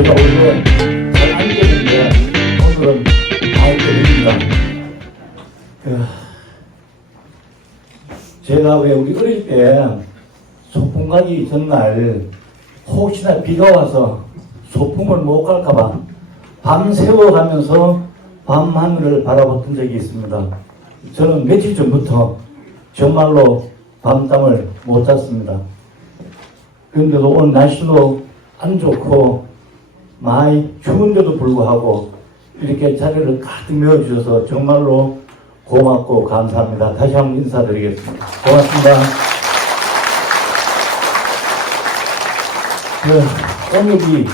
제가 원래 잘 안 되는데 오늘은 잘 되립니다. 제가 왜 우리 어릴 때 소풍 가기 전날 혹시나 비가 와서 소풍을 못 갈까봐 밤새워 가면서 밤하늘을 바라봤던 적이 있습니다. 저는 며칠 전부터 정말로 밤잠을 못 잤습니다. 그런데도 오늘 날씨도 안 좋고 많이 추운데도 불구하고 이렇게 자리를 가득 메워주셔서 정말로 고맙고 감사합니다. 다시 한번 인사드리겠습니다. 고맙습니다. 오늘이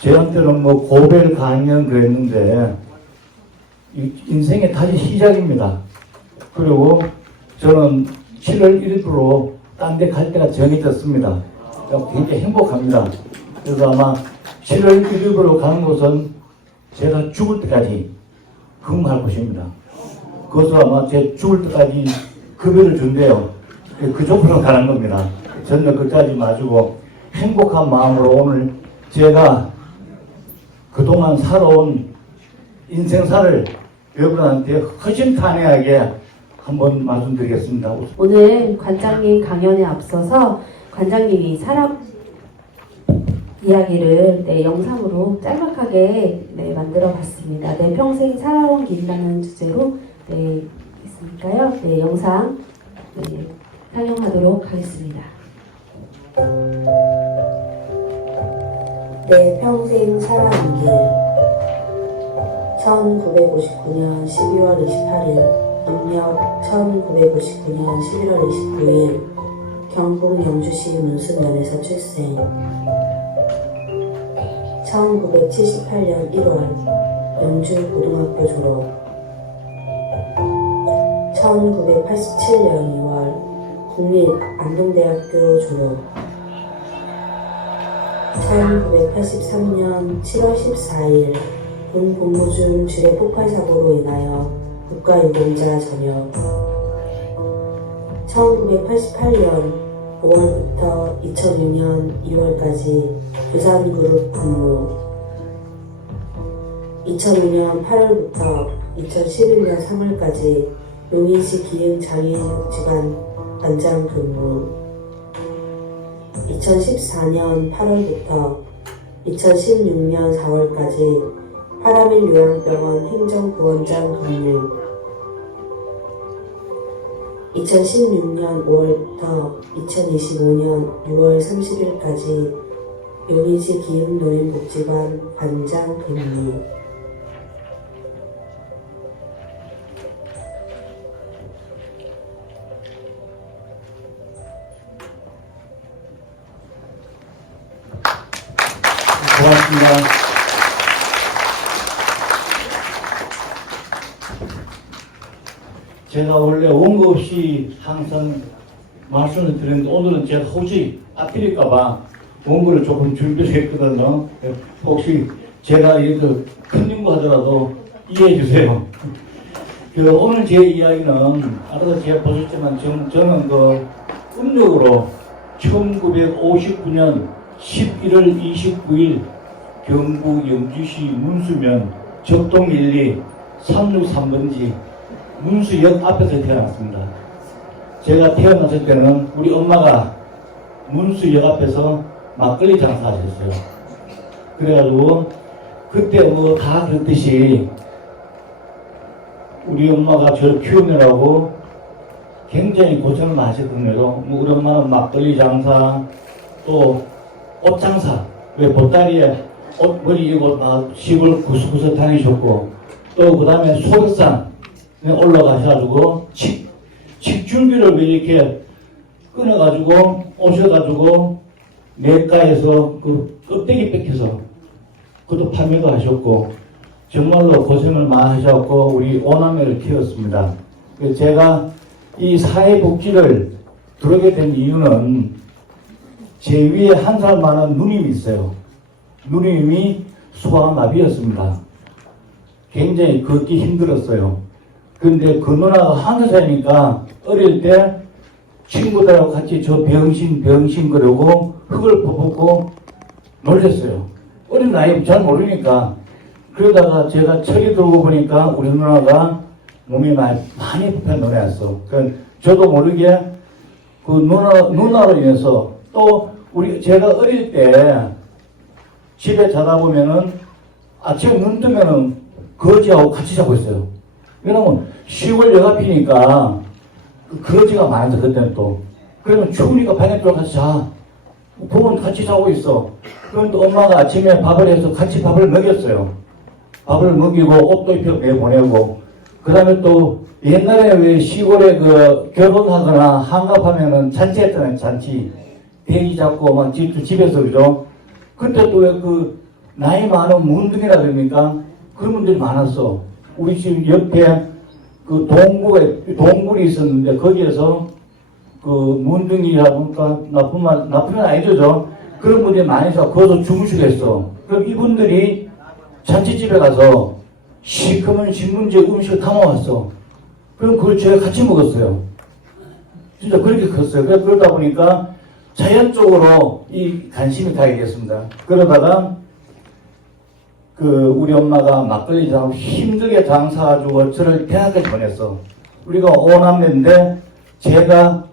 저한테는 뭐 고별 강연 그랬는데 인생의 다시 시작입니다. 그리고 저는 7월 1일부로 딴 데 갈 때가 정해졌습니다. 굉장히 행복합니다. 그래서 아마 7월 1일부로 가는 곳은 제가 죽을 때까지 근무할 곳입니다. 그것도 아마 제 죽을 때까지 급여를 준대요. 그쪽으로 가는 겁니다. 저는 끝까지 마주고 행복한 마음으로 오늘 제가 그동안 살아온 인생사를 여러분한테 허심탄회하게 한번 말씀드리겠습니다. 오늘 관장님 강연에 앞서서 관장님이 사람 이야기를 영상으로 짤막하게 만들어 봤습니다. 내 평생 살아온 길이라는 주제로 있으니까요. 영상 상영하도록 하겠습니다. 내 평생 살아온 길 1959년 12월 28일 음력 1959년 11월 29일 경북 영주시 문수면에서 출생 1978년 1월 영주고등학교 졸업 1987년 2월 국립안동대학교 졸업 1983년 7월 14일 군 복무 중 주례 폭발 사고로 인하여 국가유공자 전역 1988년 5월부터 2006년 2월까지 부산그룹 근무 2005년 8월부터 2011년 3월까지 용인시 기흥장애인복지관 관장 근무 2014년 8월부터 2016년 4월까지 파라밀 요양병원 행정부원장 근무 2016년 5월부터 2025년 6월 30일까지 용인시 기흥노인복지관 관장 근무 고맙습니다. 제가 원래 원고 없이 항상 말씀을 드렸는데 오늘은 제가 혹시 빠뜨릴까봐 원고를 조금 준비를 했거든요. 혹시 제가 이렇게 큰 연구 하더라도 이해해 주세요. 오늘 제 이야기는 아까도 제가 보셨지만 저는 음력으로 1959년 11월 29일 경북 영주시 문수면 적동 1리 363번지 문수역 앞에서 태어났습니다. 제가 태어났을 때는 우리 엄마가 문수역 앞에서 막걸리 장사하셨어요. 그래가지고 그때 뭐 다 그랬듯이 우리 엄마가 저를 키우느라고 굉장히 고생을 많이 하셨거든요. 뭐 우리 엄마는 막걸리 장사, 또 옷 장사, 왜 보따리에 옷 머리 이고 막 시골 구석구석 다니셨고, 또 그 다음에 소백산 올라가셔가지고 칡줄기를 왜 이렇게 끊어가지고 오셔가지고 내과에서 그 껍데기 뺏겨서 그것도 판매도 하셨고 정말로 고생을 많이 하셨고 우리 오남매를 키웠습니다. 제가 이 사회복지를 들어오게 된 이유는 제 위에 한 살 많은 누님이 있어요. 누님이 소아마비였습니다. 굉장히 걷기 힘들었어요. 근데 그 누나가 한두 살이니까 어릴 때 친구들하고 같이 저 병신 그러고 흙을 퍼붓고 놀렸어요. 어린 나이 잘 모르니까. 그러다가 제가 철이 들고 보니까 우리 누나가 몸이 많이 불편 노래했어. 그 저도 모르게 그 누나로 인해서 또 제가 어릴 때 집에 자다 보면은 아침에 눈 뜨면은 거지하고 같이 자고 있어요. 왜냐면 시골 여가피니까 거지가 많아서 그때는 또. 그러면 추우니까 방에 들어가서 자. 부모는 같이 자고 있어. 그럼 또 엄마가 아침에 밥을 해서 같이 밥을 먹였어요. 밥을 먹이고 옷도 입혀 보내고. 그 다음에 또 옛날에 왜 시골에 그 결혼하거나 한갑하면은 잔치했잖아요. 잔치. 대기 잡고 막 집에서 그죠. 그때 또 왜 그 나이 많은 문둥이라 그럽니까? 그런 분들이 많았어. 우리 집 옆에 그 동굴이 있었는데 거기에서 그 문둥이라 보니까 나쁘면 아니죠. 그런 분들이 많이 있어. 거기서 주무시고 했어. 그럼 이분들이 잔치집에 가서 시커먼 신문지에 음식을 담아왔어. 그럼 그걸 제가 같이 먹었어요. 진짜 그렇게 컸어요. 그러다 보니까 자연적으로 이 관심이 가게 됐습니다. 그러다가 우리 엄마가 막걸리 장사 힘들게 장사해주고 저를 대학까지 보냈어. 우리가 5남매인데 제가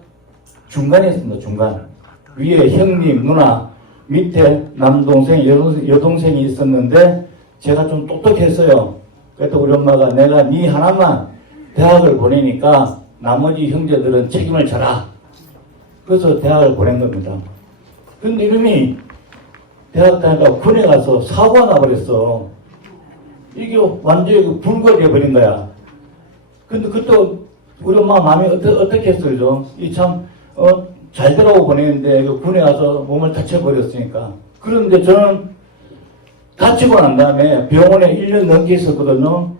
중간에 있습니다. 중간. 위에 형님, 누나, 밑에 남동생, 여동생이 있었는데 제가 좀 똑똑했어요. 그래서 우리 엄마가 내가 네 하나만 대학을 보내니까 나머지 형제들은 책임을 져라. 그래서 대학을 보낸 겁니다. 근데 이놈이 대학 다니다가 군에 가서 사고가 나버렸어. 이게 완전히 불거져 버린 거야. 근데 그때 우리 엄마 마음이 어떻게 했어요? 잘 되라고 보냈는데 군에 가서 몸을 다쳐버렸으니까. 그런데 저는 다치고 난 다음에 병원에 1년 넘게 있었거든요.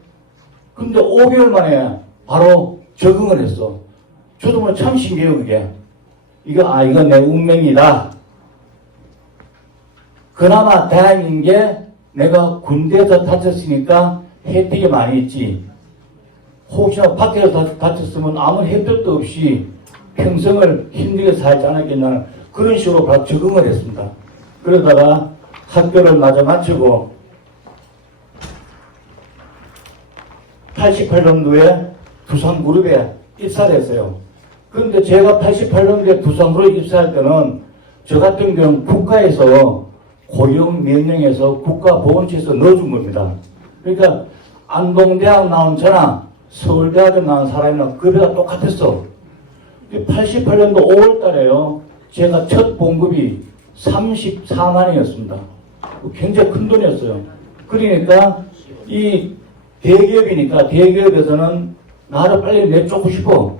근데 5개월 만에 바로 적응을 했어. 저도 뭐 참 신기해요, 그게. 이거 내 운명이다. 그나마 다행인 게 내가 군대에서 다쳤으니까 혜택이 많이 있지. 혹시나 밖에서 다쳤으면 아무 혜택도 없이 평생을 힘들게 살지 않았겠냐는 그런 식으로 바로 적응을 했습니다. 그러다가 학교를 마치고 88년도에 두산그룹에 입사를 했어요. 그런데 제가 88년도에 두산그룹에 입사할 때는 저 같은 경우는 국가에서 고용 명령에서 국가보건처에서 넣어준 겁니다. 그러니까 안동대학 나온 저나 서울대학에 나온 사람이랑 급여가 똑같았어. 88년도 5월 달에요. 제가 첫 봉급이 34만원이었습니다. 굉장히 큰 돈이었어요. 그러니까 이 대기업이니까 대기업에서는 나를 빨리 내쫓고 싶어.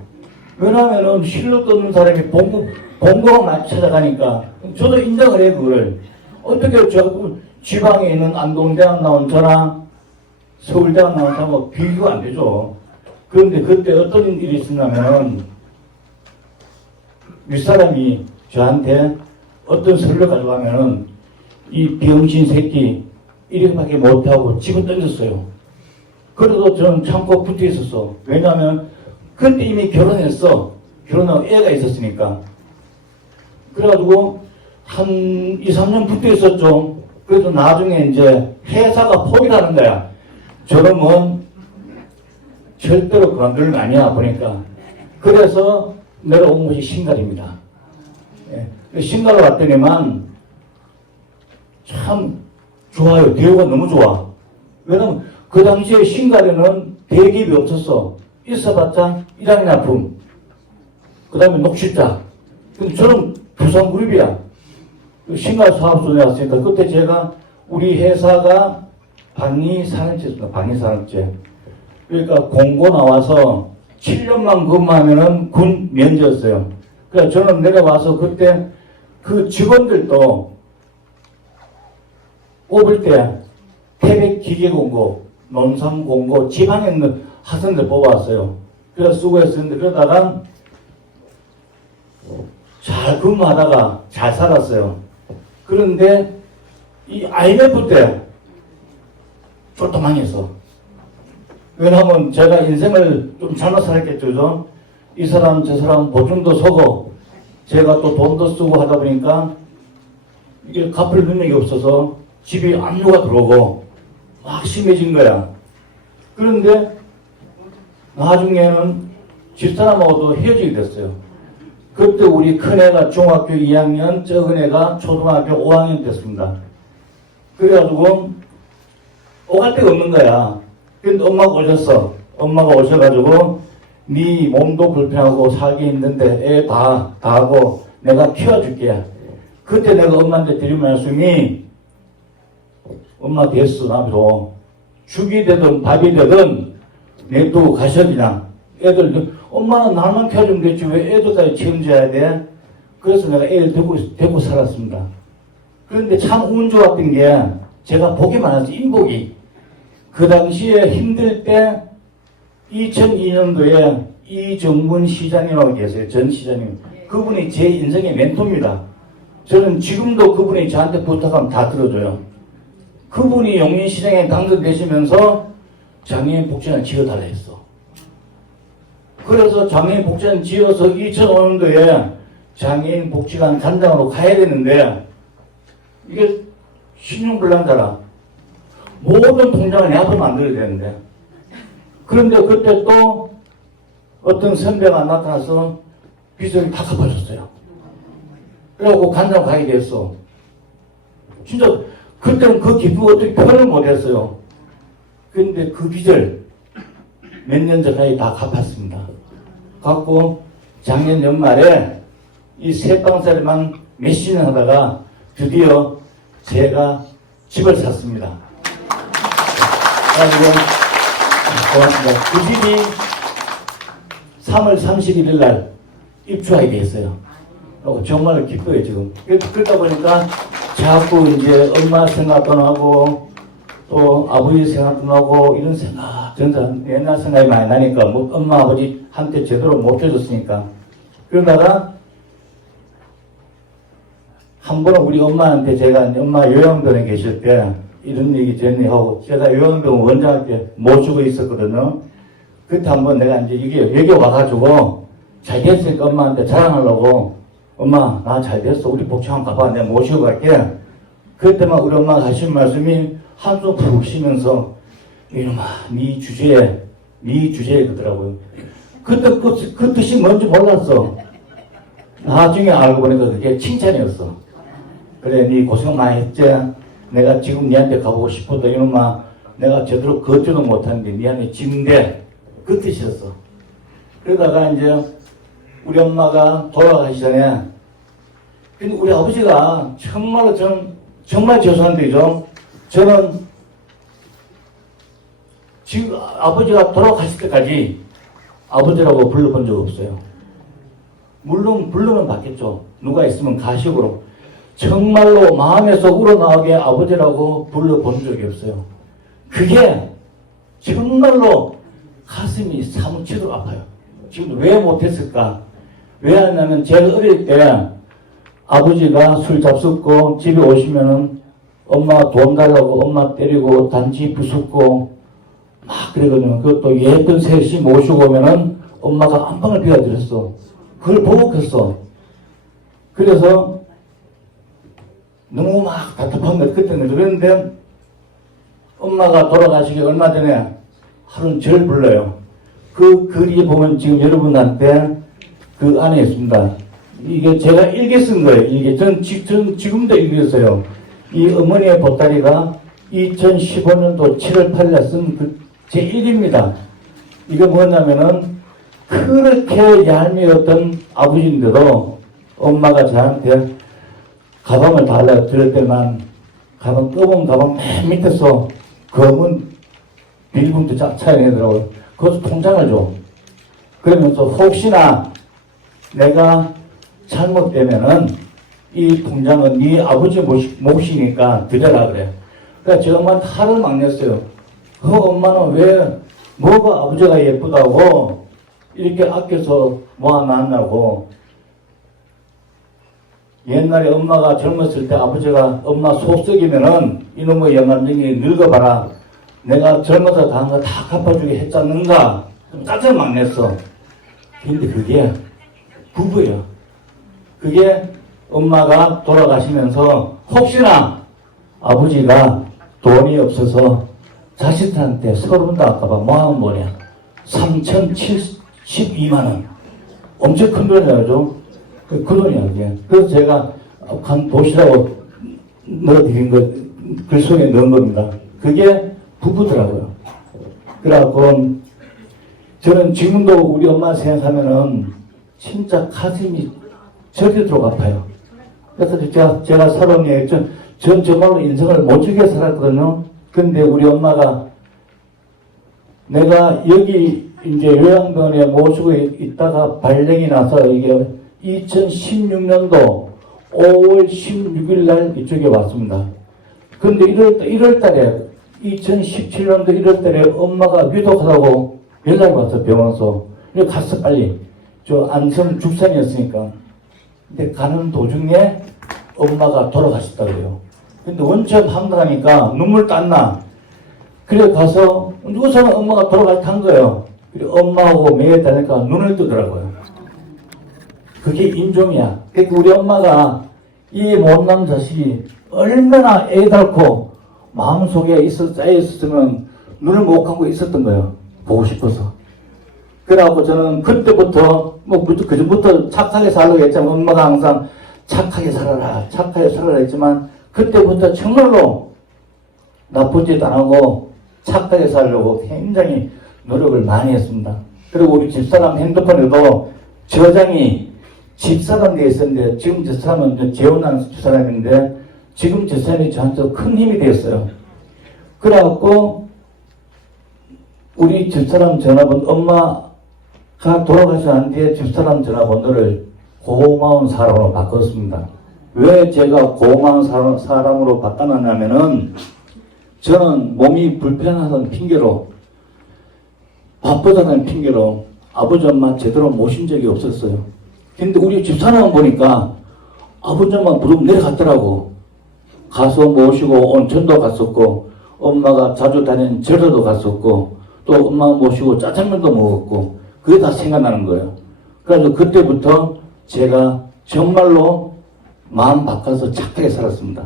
왜냐하면은 실력도 없는 사람이 봉급만 많이 찾아가니까. 저도 인정을 해, 그거를. 어떻게 지방에 있는 안동대학 나온 저나 서울대학 나온 사람하고 비교가 안 되죠. 그런데 그때 어떤 일이 있었냐면은 윗사람이 저한테 어떤 서류를 가져가면은 이 병신 새끼 이렇게밖에 못하고 집어 던졌어요. 그래도 저는 참고 붙어 있었어. 왜냐하면 그때 이미 결혼했어. 결혼하고 애가 있었으니까. 그래가지고 한 2, 3년 붙어 있었죠. 그래도 나중에 이제 회사가 포기를 하는 거야. 저놈은 절대로 그만둘 거 아니야 보니까. 그래서 내려온 것이 신갈입니다. 예. 신갈로 왔더니만 참 좋아요. 대우가 너무 좋아. 왜냐면 그 당시에 신갈에는 대기업이 없었어. 있어봤자 일양약품, 그 다음에 녹실자. 근데 저는 두산그룹이야. 신갈 사업소에 왔으니까 그때 제가 우리 회사가 방위산업체였습니다. 방위산업체. 그러니까 공고 나와서 7년만 근무하면은 군 면제였어요. 그러니까 저는 내려와서 그때 그 직원들도 뽑을 때 태백 기계공고, 농산공고, 지방에 있는 학생들 뽑아왔어요. 그래서 수고했었는데 그러다가 잘 근무하다가 잘 살았어요. 그런데 이 IMF 때 쫄딱 망했어. 왜냐하면 제가 인생을 좀 잘못 살았겠죠. 이 사람 저 사람 보증도 서고 제가 또 돈도 쓰고 하다 보니까 이게 갚을 능력이 없어서 집에 압류가 들어오고 막 심해진 거야. 그런데 나중에는 집사람하고도 헤어지게 됐어요. 그때 우리 큰애가 중학교 2학년, 작은애가 초등학교 5학년 됐습니다. 그래가지고 오갈 데가 없는 거야. 근데 엄마가 오셨어. 엄마가 오셔가지고 네 몸도 불편하고 살기 힘든데 애 다 하고 내가 키워줄게. 그때 내가 엄마한테 드린 말씀이 엄마 됐어. 나도 죽이 되든 밥이 되든 내두고 가셔야 되냐. 애들 엄마는 나만 키워주면 되지 왜 애들까지 책임져야 돼? 그래서 내가 애를 데리고 살았습니다. 그런데 참 운 좋았던 게 제가 복이 많았어요. 인복이. 그 당시에 힘들 때 2002년도에 이정문 시장님하고 계세요. 전 시장님. 그분이 제 인생의 멘토입니다. 저는 지금도 그분이 저한테 부탁하면 다 들어줘요. 그분이 용인시장에 당선되시면서 장애인 복지관 지어달라 했어. 그래서 장애인 복지관 지어서 2005년도에 장애인 복지관 단장으로 가야 되는데 이게 신용불량자라 모든 통장을 내 앞으로 만들어야 되는데 그런데 그때 또 어떤 선배가 나타나서 빚을 다 갚아줬어요. 그래갖고 간장 가게 됐어. 진짜 그때는 그 기쁨 어떻게 표현을 못했어요. 그런데 그 빚을 몇 년 전까지 다 갚았습니다. 갚고 작년 연말에 이 새빵살이만 몇십 년 하다가 드디어 제가 집을 샀습니다. 그리고 고맙습니다. 그 집이 3월 31일 날 입주하게 됐어요. 정말 기뻐요, 지금. 그러다 보니까 자꾸 이제 엄마 생각도 나고, 또 아버지 생각도 나고, 이런 생각, 전자 옛날 생각이 많이 나니까, 뭐 엄마, 아버지 한테 제대로 못 해줬으니까. 그러다가, 한 번은 우리 엄마한테 제가 엄마 요양병원에 계실 때, 이런 얘기 전에 하고, 제가 요양병원 원장한테 모시고 있었거든요. 그때 한번 내가 이제 여기 와가지고, 잘 됐으니까 엄마한테 자랑하려고, 엄마, 나 잘 됐어. 우리 복창 가봐. 내가 모시고 갈게. 그때만 우리 엄마가 하신 말씀이 한숨 푹 쉬면서, 이놈아, 네 주제에 그러더라고요. 그때 그 뜻이 뭔지 몰랐어. 나중에 알고 보니까 그게 칭찬이었어. 그래, 네 고생 많이 했지? 내가 지금 니한테 가보고 싶어도 이놈아, 내가 제대로 걷지도 못하는데 니한테 짐대. 그 뜻이었어. 그러다가 이제 우리 엄마가 돌아가시 전에, 근데 우리 아버지가 정말로 정말 죄송한데죠. 저는 지금 아버지가 돌아가실 때까지 아버지라고 불러본 적 없어요. 물론 부르면 받겠죠. 누가 있으면 가식으로. 정말로 마음에서 우러나오게 아버지라고 불러본 적이 없어요. 그게 정말로 가슴이 사무치도록 아파요. 지금 왜 못했을까? 왜 하냐면 제가 어릴 때 아버지가 술 잡숫고 집에 오시면은 엄마 돈 달라고 엄마 때리고 단지 부숫고 막 그러거든요. 그것도 예쁜 셋이 모시고 오면은 엄마가 안방을 비워드렸어. 그걸 보고 컸어. 그래서 너무 막 답답한 거 그때는. 그런데 엄마가 돌아가시기 얼마 전에 하루는 절 불러요. 그 글이 보면 지금 여러분한테 그 안에 있습니다. 이게 제가 일개 쓴 거예요. 이게 전 지금도 읽었어요. 이 어머니의 보따리가 2015년도 7월 8일에 쓴 그 제1입니다. 이게 뭐냐면은 그렇게 얄미웠던 아버지인데도 엄마가 저한테 가방을 달라 들을 때만 가방, 검은 가방 맨 밑에서 검은 비닐봉투 차려내더라고요. 그것도 통장을 줘. 그러면서 혹시나 내가 잘못되면은 이 통장은 네 아버지 몫이니까 드려라 그래. 그러니까 저 엄마는 화를 막 냈어요. 그 엄마는 왜 뭐가 아버지가 예쁘다고 이렇게 아껴서 모아놨냐고. 옛날에 엄마가 젊었을 때 아버지가 엄마 속썩이면은 이놈의 영감쟁이 늙어봐라. 내가 젊어서 다 한 거 다 갚아주게 했잖는가. 짜증 막 냈어. 근데 그게 부부예요. 그게 엄마가 돌아가시면서 혹시나 아버지가 돈이 없어서 자식들한테 서른 달까봐 모아놓은 돈이야. 3,072만원. 엄청 큰 돈이라죠. 그 돈이야, 그게. 그래서 제가 한 도시라고 넣어드린 글 속에 넣은 겁니다. 그게 부부더라고요. 그래갖고, 저는 지금도 우리 엄마 생각하면은 진짜 가슴이 저리도록 아파요. 그래서 제가 살아온 얘기, 전 정말로 인생을 못 즐겨 살았거든요. 근데 우리 엄마가 내가 여기 이제 요양병원에 모시고 있다가 발령이 나서 이게 2016년도 5월 16일 날 이쪽에 왔습니다. 근데 1월 달에 2017년도 1월 달에 엄마가 위독하다고 연락이 왔어, 병원에서. 그래서 갔어, 빨리. 저 안성 죽산이었으니까. 근데 가는 도중에 엄마가 돌아가셨다 그래요. 근데 원천 판단하니까 눈물 땄나. 그래 가서 우선은 엄마가 돌아갈 거예요. 그래 엄마하고 매일 다니까 눈을 뜨더라고요. 그게 인종이야. 그러니까 우리 엄마가 이 못난 자식이 얼마나 애달고 마음속에 쌓여있었으면 눈을 못 감고 있었던 거예요. 보고 싶어서. 그래갖고 저는 그때부터 그전부터 착하게 살려고 했지만 엄마가 항상 착하게 살아라 했지만 그때부터 정말로 나쁜 짓 안 하고 착하게 살려고 굉장히 노력을 많이 했습니다. 그리고 우리 집사람 핸드폰에도 저장이 집사람 돼 있었는데 지금 저 사람은 재혼한 집사람인데 지금 저 사람이 저한테 큰 힘이 되었어요. 그래갖고 우리 집사람 전화번호 엄마가 돌아가시 난 뒤에 집사람 전화번호를 고마운 사람으로 바꿨습니다. 왜 제가 고마운 사람으로 바꿔놨냐면은 저는 몸이 불편하다는 핑계로 바쁘다는 핑계로 아버지 엄마 제대로 모신 적이 없었어요. 근데 우리 집사람 보니까 아버지 엄마 무릎 내려갔더라고. 가서 모시고 온천도 갔었고 엄마가 자주 다니는 절에도 갔었고 또 엄마 모시고 짜장면도 먹었고 그게 다 생각나는 거예요. 그래서 그때부터 제가 정말로 마음 바꿔서 착하게 살았습니다.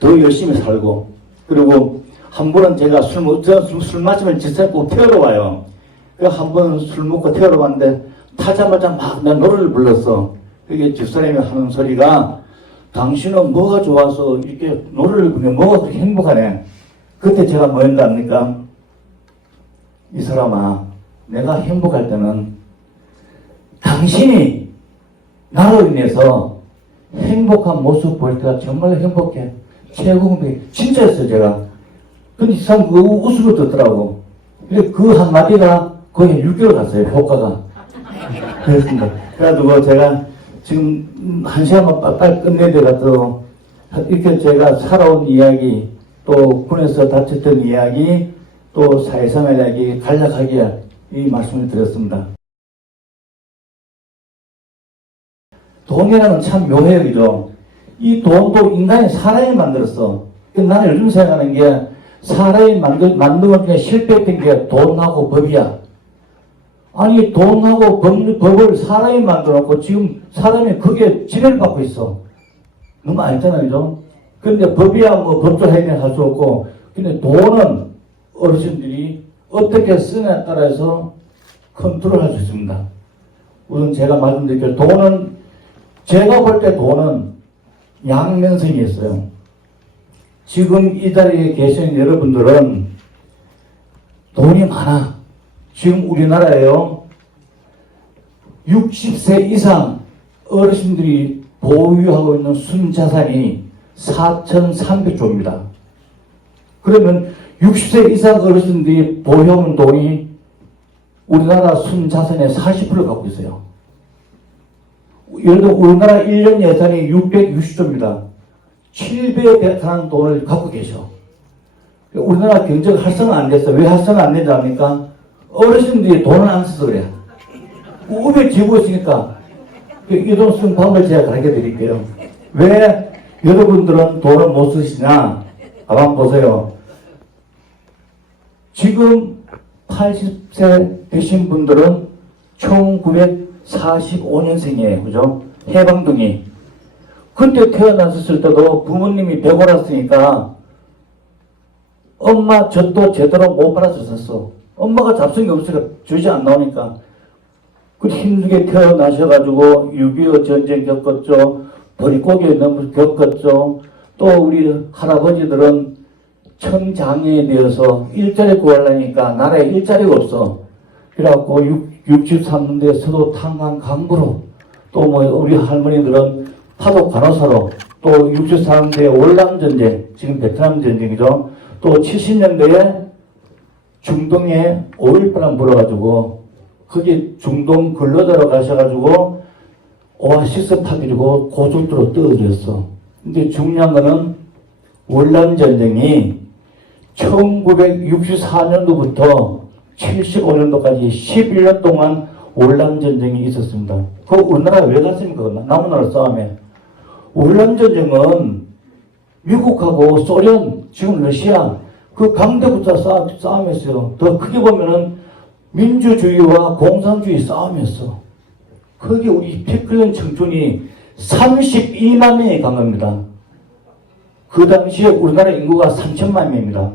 더 열심히 살고 그리고 한 번은 제가 술 마시면 집사람 꼭 태우러 와요. 한 번 술 먹고 태우러 왔는데 타자마자 막 내 노래를 불렀어. 그게 집사람이 하는 소리가 당신은 뭐가 좋아서 이렇게 노래를 부르면 뭐가 그렇게 행복하네. 그때 제가 뭐였는가 합니까? 이 사람아, 내가 행복할 때는 당신이 나로 인해서 행복한 모습 볼 때가 정말 행복해. 최고 행복해. 진짜였어요, 제가. 근데 이 사람 그거 웃음을 듣더라고. 근데 그 한마디가 거의 6개월 갔어요, 효과가. 그렇습니다. 그래가지고 제가 지금 1시간만 빨리 끝내야 돼가지고 이렇게 제가 살아온 이야기, 또 군에서 다쳤던 이야기, 또 사회생활 이야기 간략하게 이 말씀을 드렸습니다. 돈이라는 참 묘해요, 그죠? 이 돈도 인간이 사람이 만들었어. 나는 요즘 생각하는 게 사람이 만든 것 중에 실패했던 게 돈하고 법이야. 아니 돈하고 법을 사람이 만들어놓고 지금 사람이 그게 지배를 받고 있어. 너무 알잖아요, 그죠? 근데 법이야 뭐 법조 해결 할 수 없고 근데 돈은 어르신들이 어떻게 쓰냐에 따라서 컨트롤 할 수 있습니다. 우선 제가 말씀드릴게요. 돈은 제가 볼 때 돈은 양면성이 있어요. 지금 이 자리에 계신 여러분들은 돈이 많아. 지금 우리나라에요 60세 이상 어르신들이 보유하고 있는 순자산이 4,300조입니다. 그러면 60세 이상 어르신들이 보유하는 돈이 우리나라 순자산의 40%를 갖고 있어요. 예를 들어 우리나라 1년 예산이 660조입니다. 7배에 달하는 돈을 갖고 계셔. 우리나라 경제가 활성화 안 됐어. 왜 활성화 안 되지 않습니까? 어르신들이 돈을 안 써서 그래. 우배 지고 있으니까 이 돈 쓰는 방법을 제가 가르쳐 드릴게요. 왜 여러분들은 돈을 못 쓰시나? 가만 보세요. 지금 80세 되신 분들은 1945년생이에요. 그죠? 해방동이. 그때 태어났을 때도 부모님이 배고팠으니까 엄마 젖도 제대로 못 빨아줬었어. 엄마가 잡성이 없으니까 젖이 안 나오니까. 그 힘들게 태어나셔가지고 6.25 전쟁 겪었죠. 버리고기에 너무 겪었죠. 또 우리 할아버지들은 청장애에 대해서 일자리 구하려니까 나라에 일자리가 없어. 그래갖고 63년대 서도 탄광 강부로 또 뭐 우리 할머니들은 파독 간호사로 또 64년대 월남전쟁, 지금 베트남 전쟁이죠. 또 70년대에 중동에 5.18람 불어가지고 거기 중동 근로자로 가셔가지고 오아시스 타들이고 고속도로 떠들였어. 근데 중요한 거는 월남전쟁이 1964년도부터 75년도까지 11년 동안 월남전쟁이 있었습니다. 그 우리나라가 왜 갔습니까? 남은나라 싸움에. 월남전쟁은 미국하고 소련, 지금 러시아, 그 강대국자 싸움이었어요. 더 크게 보면은 민주주의와 공산주의 싸움이었어. 거기 우리 피 끓는 청춘이 32만 명이 간 겁니다. 그 당시에 우리나라 인구가 3천만 명입니다.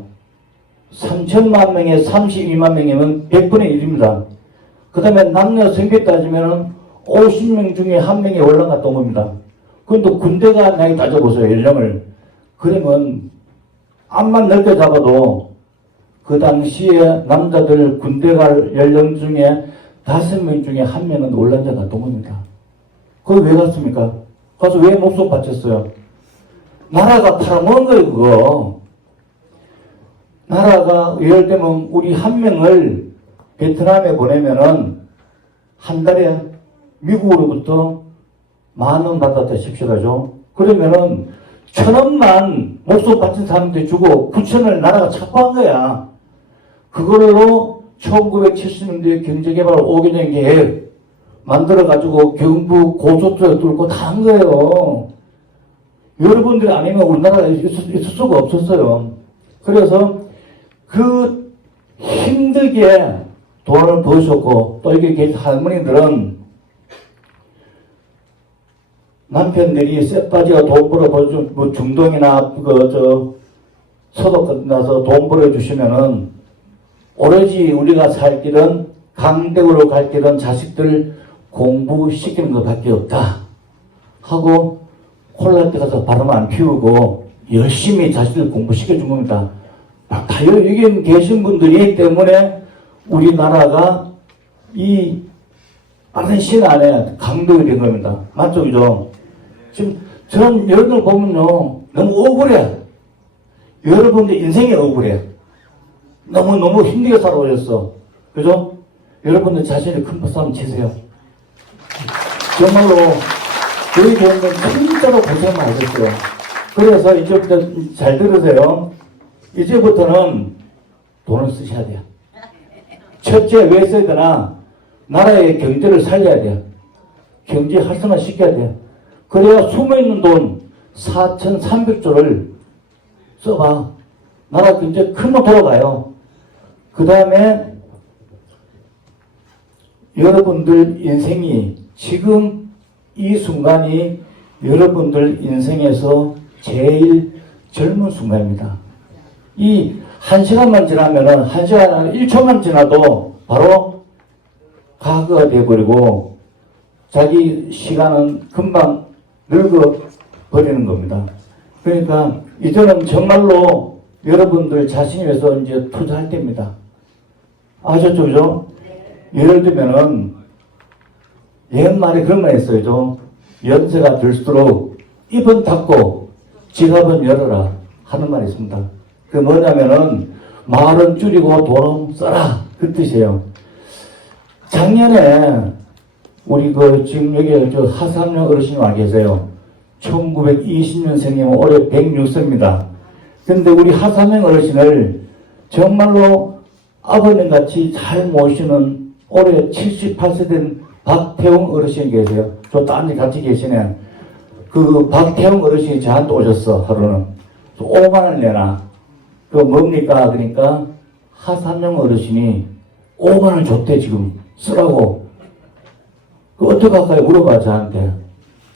3천만 명에 32만 명이면 100분의 1입니다. 그 다음에 남녀 성비 따지면 50명 중에 한 명이 올라갔던 겁니다. 그런데 군대가 나이 따져보세요, 연령을. 그러면 암만 넓게 잡아도 그 당시에 남자들 군대 갈 연령 중에 5명 중에 1명은 올란자 갔던 겁니다. 거기 왜 갔습니까? 가서 왜 목숨 바쳤어요? 나라가 팔아먹은 거예요, 그거. 나라가 예를 들면 우리 1명을 베트남에 보내면은 한 달에 미국으로부터 10,000원 받았다 칩시다죠. 그러면은 1,000원만 목숨 바친 사람한테 주고 9,000원을 나라가 착보한 거야. 그걸로 1970년대 경제개발 5개년 계획 만들어가지고 경부 고속도로 뚫고 다 한 거예요. 여러분들이 아니면 우리나라가 있을 수가 없었어요. 그래서 그 힘들게 돈을 버셨고 또 여기 계신 할머니들은 남편들이 쇠빠지가 돈 벌어주면 뭐 중동이나 서독 끝나서 돈 벌어주시면은 오로지 우리가 살 길은 강대구로 갈 길은 자식들 공부시키는 것밖에 없다 하고 콜라한테 가서 바람 안 피우고 열심히 자식들 공부시켜준 겁니다. 다 여기 계신 분들이기 때문에 우리나라가 이 빠른 시간 안에 강도가 된 겁니다. 맞죠? 그죠? 지금 저는 여러분들 보면요 너무 억울해. 여러분들 인생이 억울해. 너무 힘들게 살아오셨어. 그죠? 여러분들 자신이 큰 박수 한번 치세요. 정말로 저희 교회는 진짜로 고생 많으셨어요. 그래서 이제부터 잘 들으세요. 이제부터는 돈을 쓰셔야 돼요. 첫째 왜 써야 되나? 나라의 경제를 살려야 돼요. 경제 활성화 시켜야 돼요. 그래야 숨어있는 돈 4,300조를 써봐. 나라 경제 큰거 돌아가요. 그 다음에 여러분들 인생이 지금 이 순간이 여러분들 인생에서 제일 젊은 순간입니다. 이 1시간만 지나면은 1시간 한 1초만 지나도 바로 과거가 되어버리고 자기 시간은 금방 늙어버리는 겁니다. 그러니까 이제는 정말로 여러분들 자신이 위해서 이제 투자할 때입니다. 아셨죠? 그죠? 예를 들면은 옛말에 그런 말 했어요. 연세가 들수록 입은 닫고 지갑은 열어라 하는 말이 있습니다. 그 뭐냐면은 말은 줄이고 돈은 써라 그 뜻이에요. 작년에 우리 지금 여기 하삼영 어르신이 와 계세요. 1920년생이면 올해 106세입니다. 근데 우리 하삼영 어르신을 정말로 아버님같이 잘 모시는 올해 78세 된 박태웅 어르신이 계세요. 저 딴 데 같이 계시네. 그 박태웅 어르신이 저한테 오셨어. 하루는 5만 원 내놔. 그 뭡니까? 그러니까 하삼영 어르신이 5만 원 줬대 지금 쓰라고. 그 어떡할까요? 물어봐 저한테.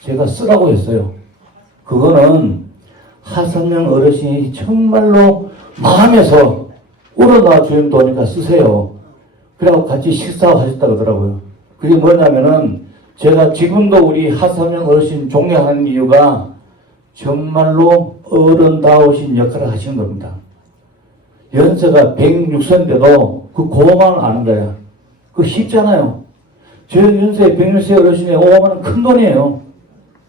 제가 쓰라고 했어요. 그거는 하선영 어르신이 정말로 마음에서 우러나 주는 돈이니까 쓰세요. 그래갖고 같이 식사하셨다 그러더라고요. 그게 뭐냐면은 제가 지금도 우리 하선영 어르신 존경하는 이유가 정말로 어른다우신 역할을 하시는 겁니다. 연세가 106세인데도 그 고마움을 아는 거야. 그거 쉽잖아요. 저 연세 106세 어르신의 5만 원 큰 돈이에요.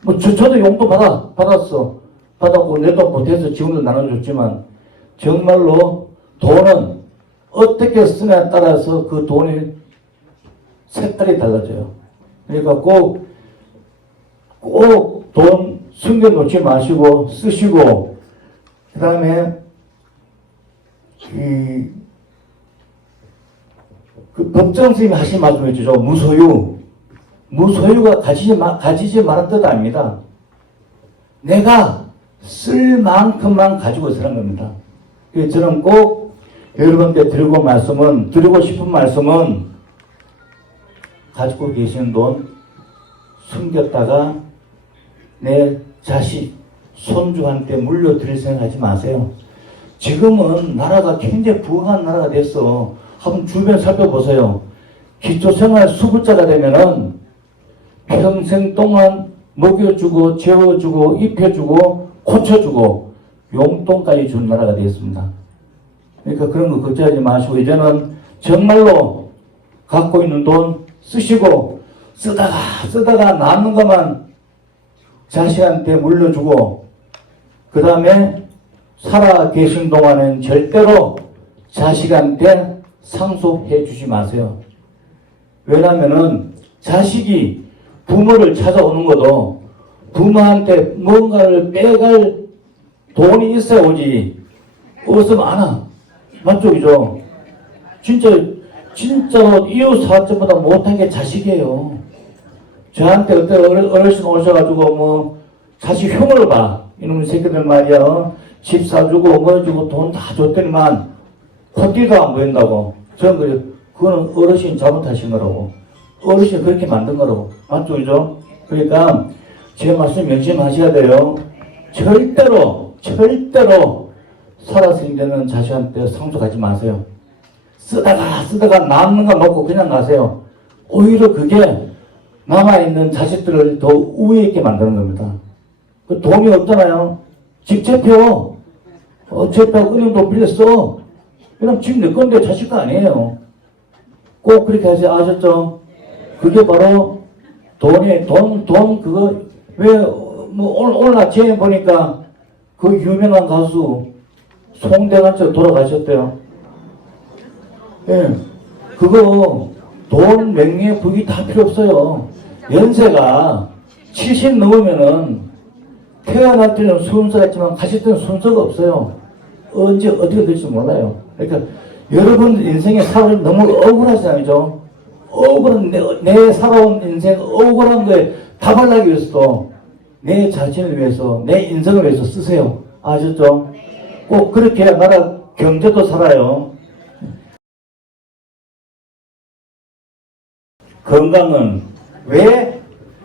뭐 저도 용돈 받았어. 받았고 내 돈 보태서 지금도 나눠줬지만 정말로 돈은 어떻게 쓰냐에 따라서 그 돈이 색깔이 달라져요. 그러니까 꼭 돈 숨겨놓지 마시고 쓰시고, 그 다음에 그 법정 선생님이 하신 말씀 있죠. 무소유가 가지지 말은 뜻 아닙니다. 내가 쓸 만큼만 가지고 있으라는 겁니다. 그래서 저는 꼭 여러분께 드리고 싶은 말씀은 가지고 계시는 돈 숨겼다가 내 자식, 손주한테 물려드릴 생각하지 마세요. 지금은 나라가 굉장히 부강한 나라가 됐어. 한번 주변 살펴보세요. 기초생활 수급자가 되면은 평생 동안 먹여주고 재워주고 입혀주고 고쳐주고 용돈까지 준 나라가 되었습니다. 그러니까 그런 거 걱정하지 마시고 이제는 정말로 갖고 있는 돈 쓰시고 쓰다가 남는 것만 자식한테 물려주고, 그 다음에 살아 계신 동안은 절대로 자식한테 상속해 주지 마세요. 왜냐면은 자식이 부모를 찾아오는 것도 부모한테 뭔가를 빼갈 돈이 있어야 오지. 없으면 안 와. 맞죠? 그죠? 진짜로 이웃 사업자보다 못한 게 자식이에요. 저한테 그때 어르신 오셔가지고 뭐 자식 흉을 봐. 이놈의 새끼들 말이야. 집 사주고 뭐 주고 돈 다 줬더니만 콧띠도 안 보인다고. 저는 그래. 그거는 어르신이 잘못하신 거라고. 어르신이 그렇게 만든 거라고. 맞죠? 그죠? 그러니까 제 말씀 명심하셔야 돼요. 절대로 살아서 있는 자식한테 상속하지 마세요. 쓰다가 남는 거 먹고 그냥 가세요. 오히려 그게 남아있는 자식들을 더 우애 있게 만드는 겁니다. 그 돈이 없잖아요. 집 채표. 채표하고 은행도 빌렸어. 그럼 집 내 건데 자식 거 아니에요. 꼭 그렇게 하세요. 아셨죠? 그게 바로 돈 그거, 오늘 아침에 보니까 그 유명한 가수 송대관처럼 돌아가셨대요. 예. 그거 돈, 명예, 부귀 다 필요 없어요. 연세가 70 넘으면은 태어날 때는 순서가 있지만 가실 때는 순서가 없어요. 언제 어떻게 될지 몰라요. 그러니까 여러분 인생에 살아오면 너무 억울하잖아요. 억울한 내 살아온 인생 억울한 거에 답을 하기 위해서도 내 자신을 위해서 내 인생을 위해서 쓰세요. 아셨죠? 꼭 그렇게 해야 나라 경제도 살아요. 건강은 왜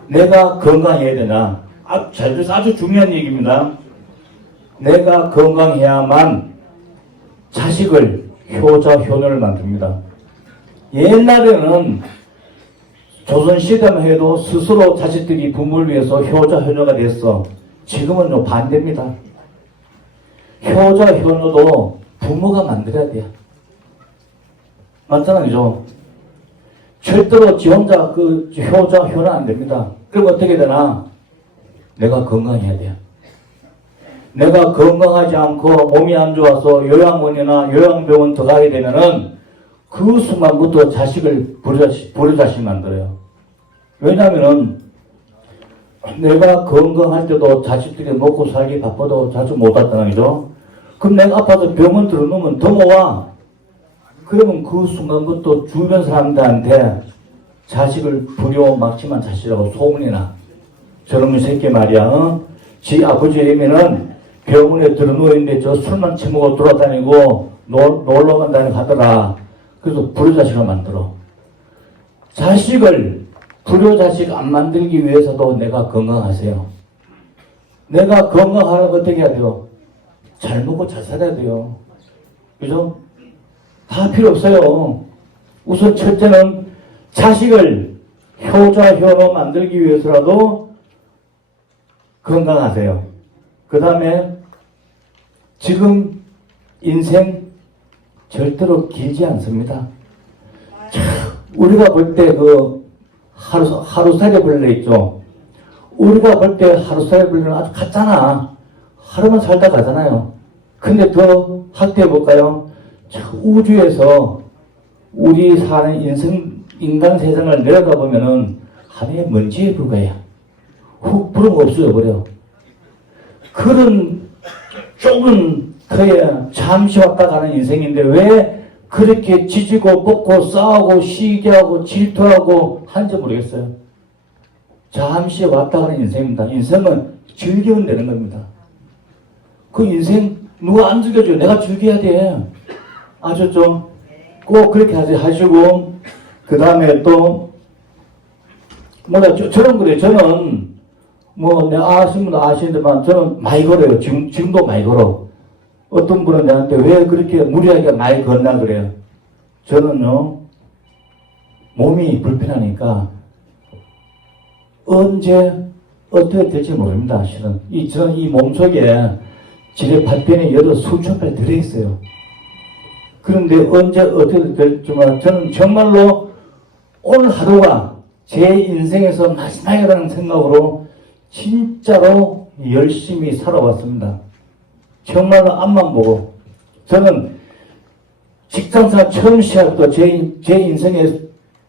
내가 건강해야 되나? 아주 중요한 얘기입니다. 내가 건강해야만 자식을 효자효녀를 만듭니다. 옛날에는 조선시대만 해도 스스로 자식들이 부모를 위해서 효자효녀가 됐어. 지금은 반대입니다. 효자효녀도 부모가 만들어야 돼요. 맞잖아요, 그죠? 절대로 지 혼자 그 효자효녀 안 됩니다. 그럼 어떻게 되나? 내가 건강해야 돼요. 내가 건강하지 않고 몸이 안 좋아서 요양원이나 요양병원 들어가게 되면은 그 순간부터 자식을 버려자식 만들어요. 왜냐면은 내가 건강할 때도 자식들이 먹고 살기 바빠도 자주 못 왔다는 거죠. 그럼 내가 아파서 병원 들어놓으면 더 못 와. 그러면 그 순간부터 주변 사람들한테 자식을 부려막심한 자식이라고 소문이나. 저놈의 새끼 말이야. 지 아버지 애미는 병원에 들어 누워있는데 저 술만 처먹고 돌아다니고 놀러 간다니 하더라. 그래서 불효자식을 만들어. 불효자식 안 만들기 위해서도 내가 건강하세요. 내가 건강하려면 어떻게 해야 돼요? 잘 먹고 잘 살아야 돼요. 그죠? 다 필요 없어요. 우선 첫째는 자식을 효자효로 만들기 위해서라도 건강하세요. 그 다음에 지금 인생 절대로 길지 않습니다. 참, 우리가 볼 때 그 하루살이 벌레 있죠. 우리가 볼 때 하루살이 벌레는 아주 같잖아. 하루만 살다 가잖아요. 근데 더 확대해 볼까요? 우주에서 우리 사는 인간 세상을 내려가 보면은 하늘의 먼지에 불과해요. 훅 불어가 없어져 버려. 그런 좁은 터에 잠시 왔다 가는 인생인데 왜 그렇게 지지고 볶고 싸우고 시기하고 질투하고 하는지 모르겠어요. 잠시 왔다 가는 인생입니다. 인생은 즐기면 되는 겁니다. 그 인생 누가 안 즐겨줘요? 내가 즐겨야 돼. 아셨죠? 꼭 그렇게 하시고 그 다음에 또 저는 그래요. 저는 내가 아시는 분도 아시는데만 저는 많이 걸어요. 지금도 많이 걸어. 어떤 분은 내한테 왜 그렇게 무리하게 많이 걷나 그래요. 저는요, 몸이 불편하니까 언제 어떻게 될지 모릅니다. 실은 저는 이 몸속에 지뢰 8편이 여러 수천 발 들어있어요. 그런데 언제 어떻게 될지 몰라. 저는 정말로 오늘 하루가 제 인생에서 마지막이라는 생각으로 진짜로 열심히 살아왔습니다. 정말로 앞만 보고. 저는 직장생활 처음 시작부터 제 인생의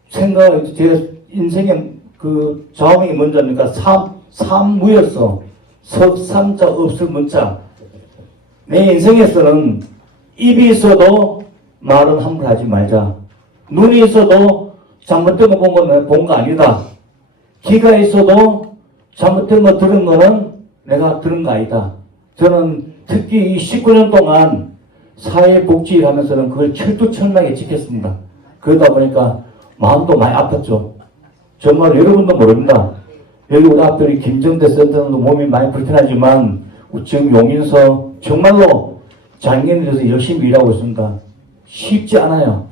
생각, 제 인생의 그 자음이 뭔지입니까? 삼무였어. 석삼자 없을 문자. 내 인생에서는 입이 있어도 말은 함부로 하지 말자. 눈이 있어도 잘못된 거 본 거 아니다. 귀가 있어도 잘못된 거 들은 거는 내가 들은 거 아니다. 저는 특히 이 19년 동안 사회복지를 하면서는 그걸 철두철미하게 지켰습니다. 그러다 보니까 마음도 많이 아팠죠. 정말 여러분도 모릅니다. 여기 우리 앞에 우리 김정대 센터도 몸이 많이 불편하지만 지금 용인서 정말로 장애인들에서 열심히 일하고 있습니다. 쉽지 않아요.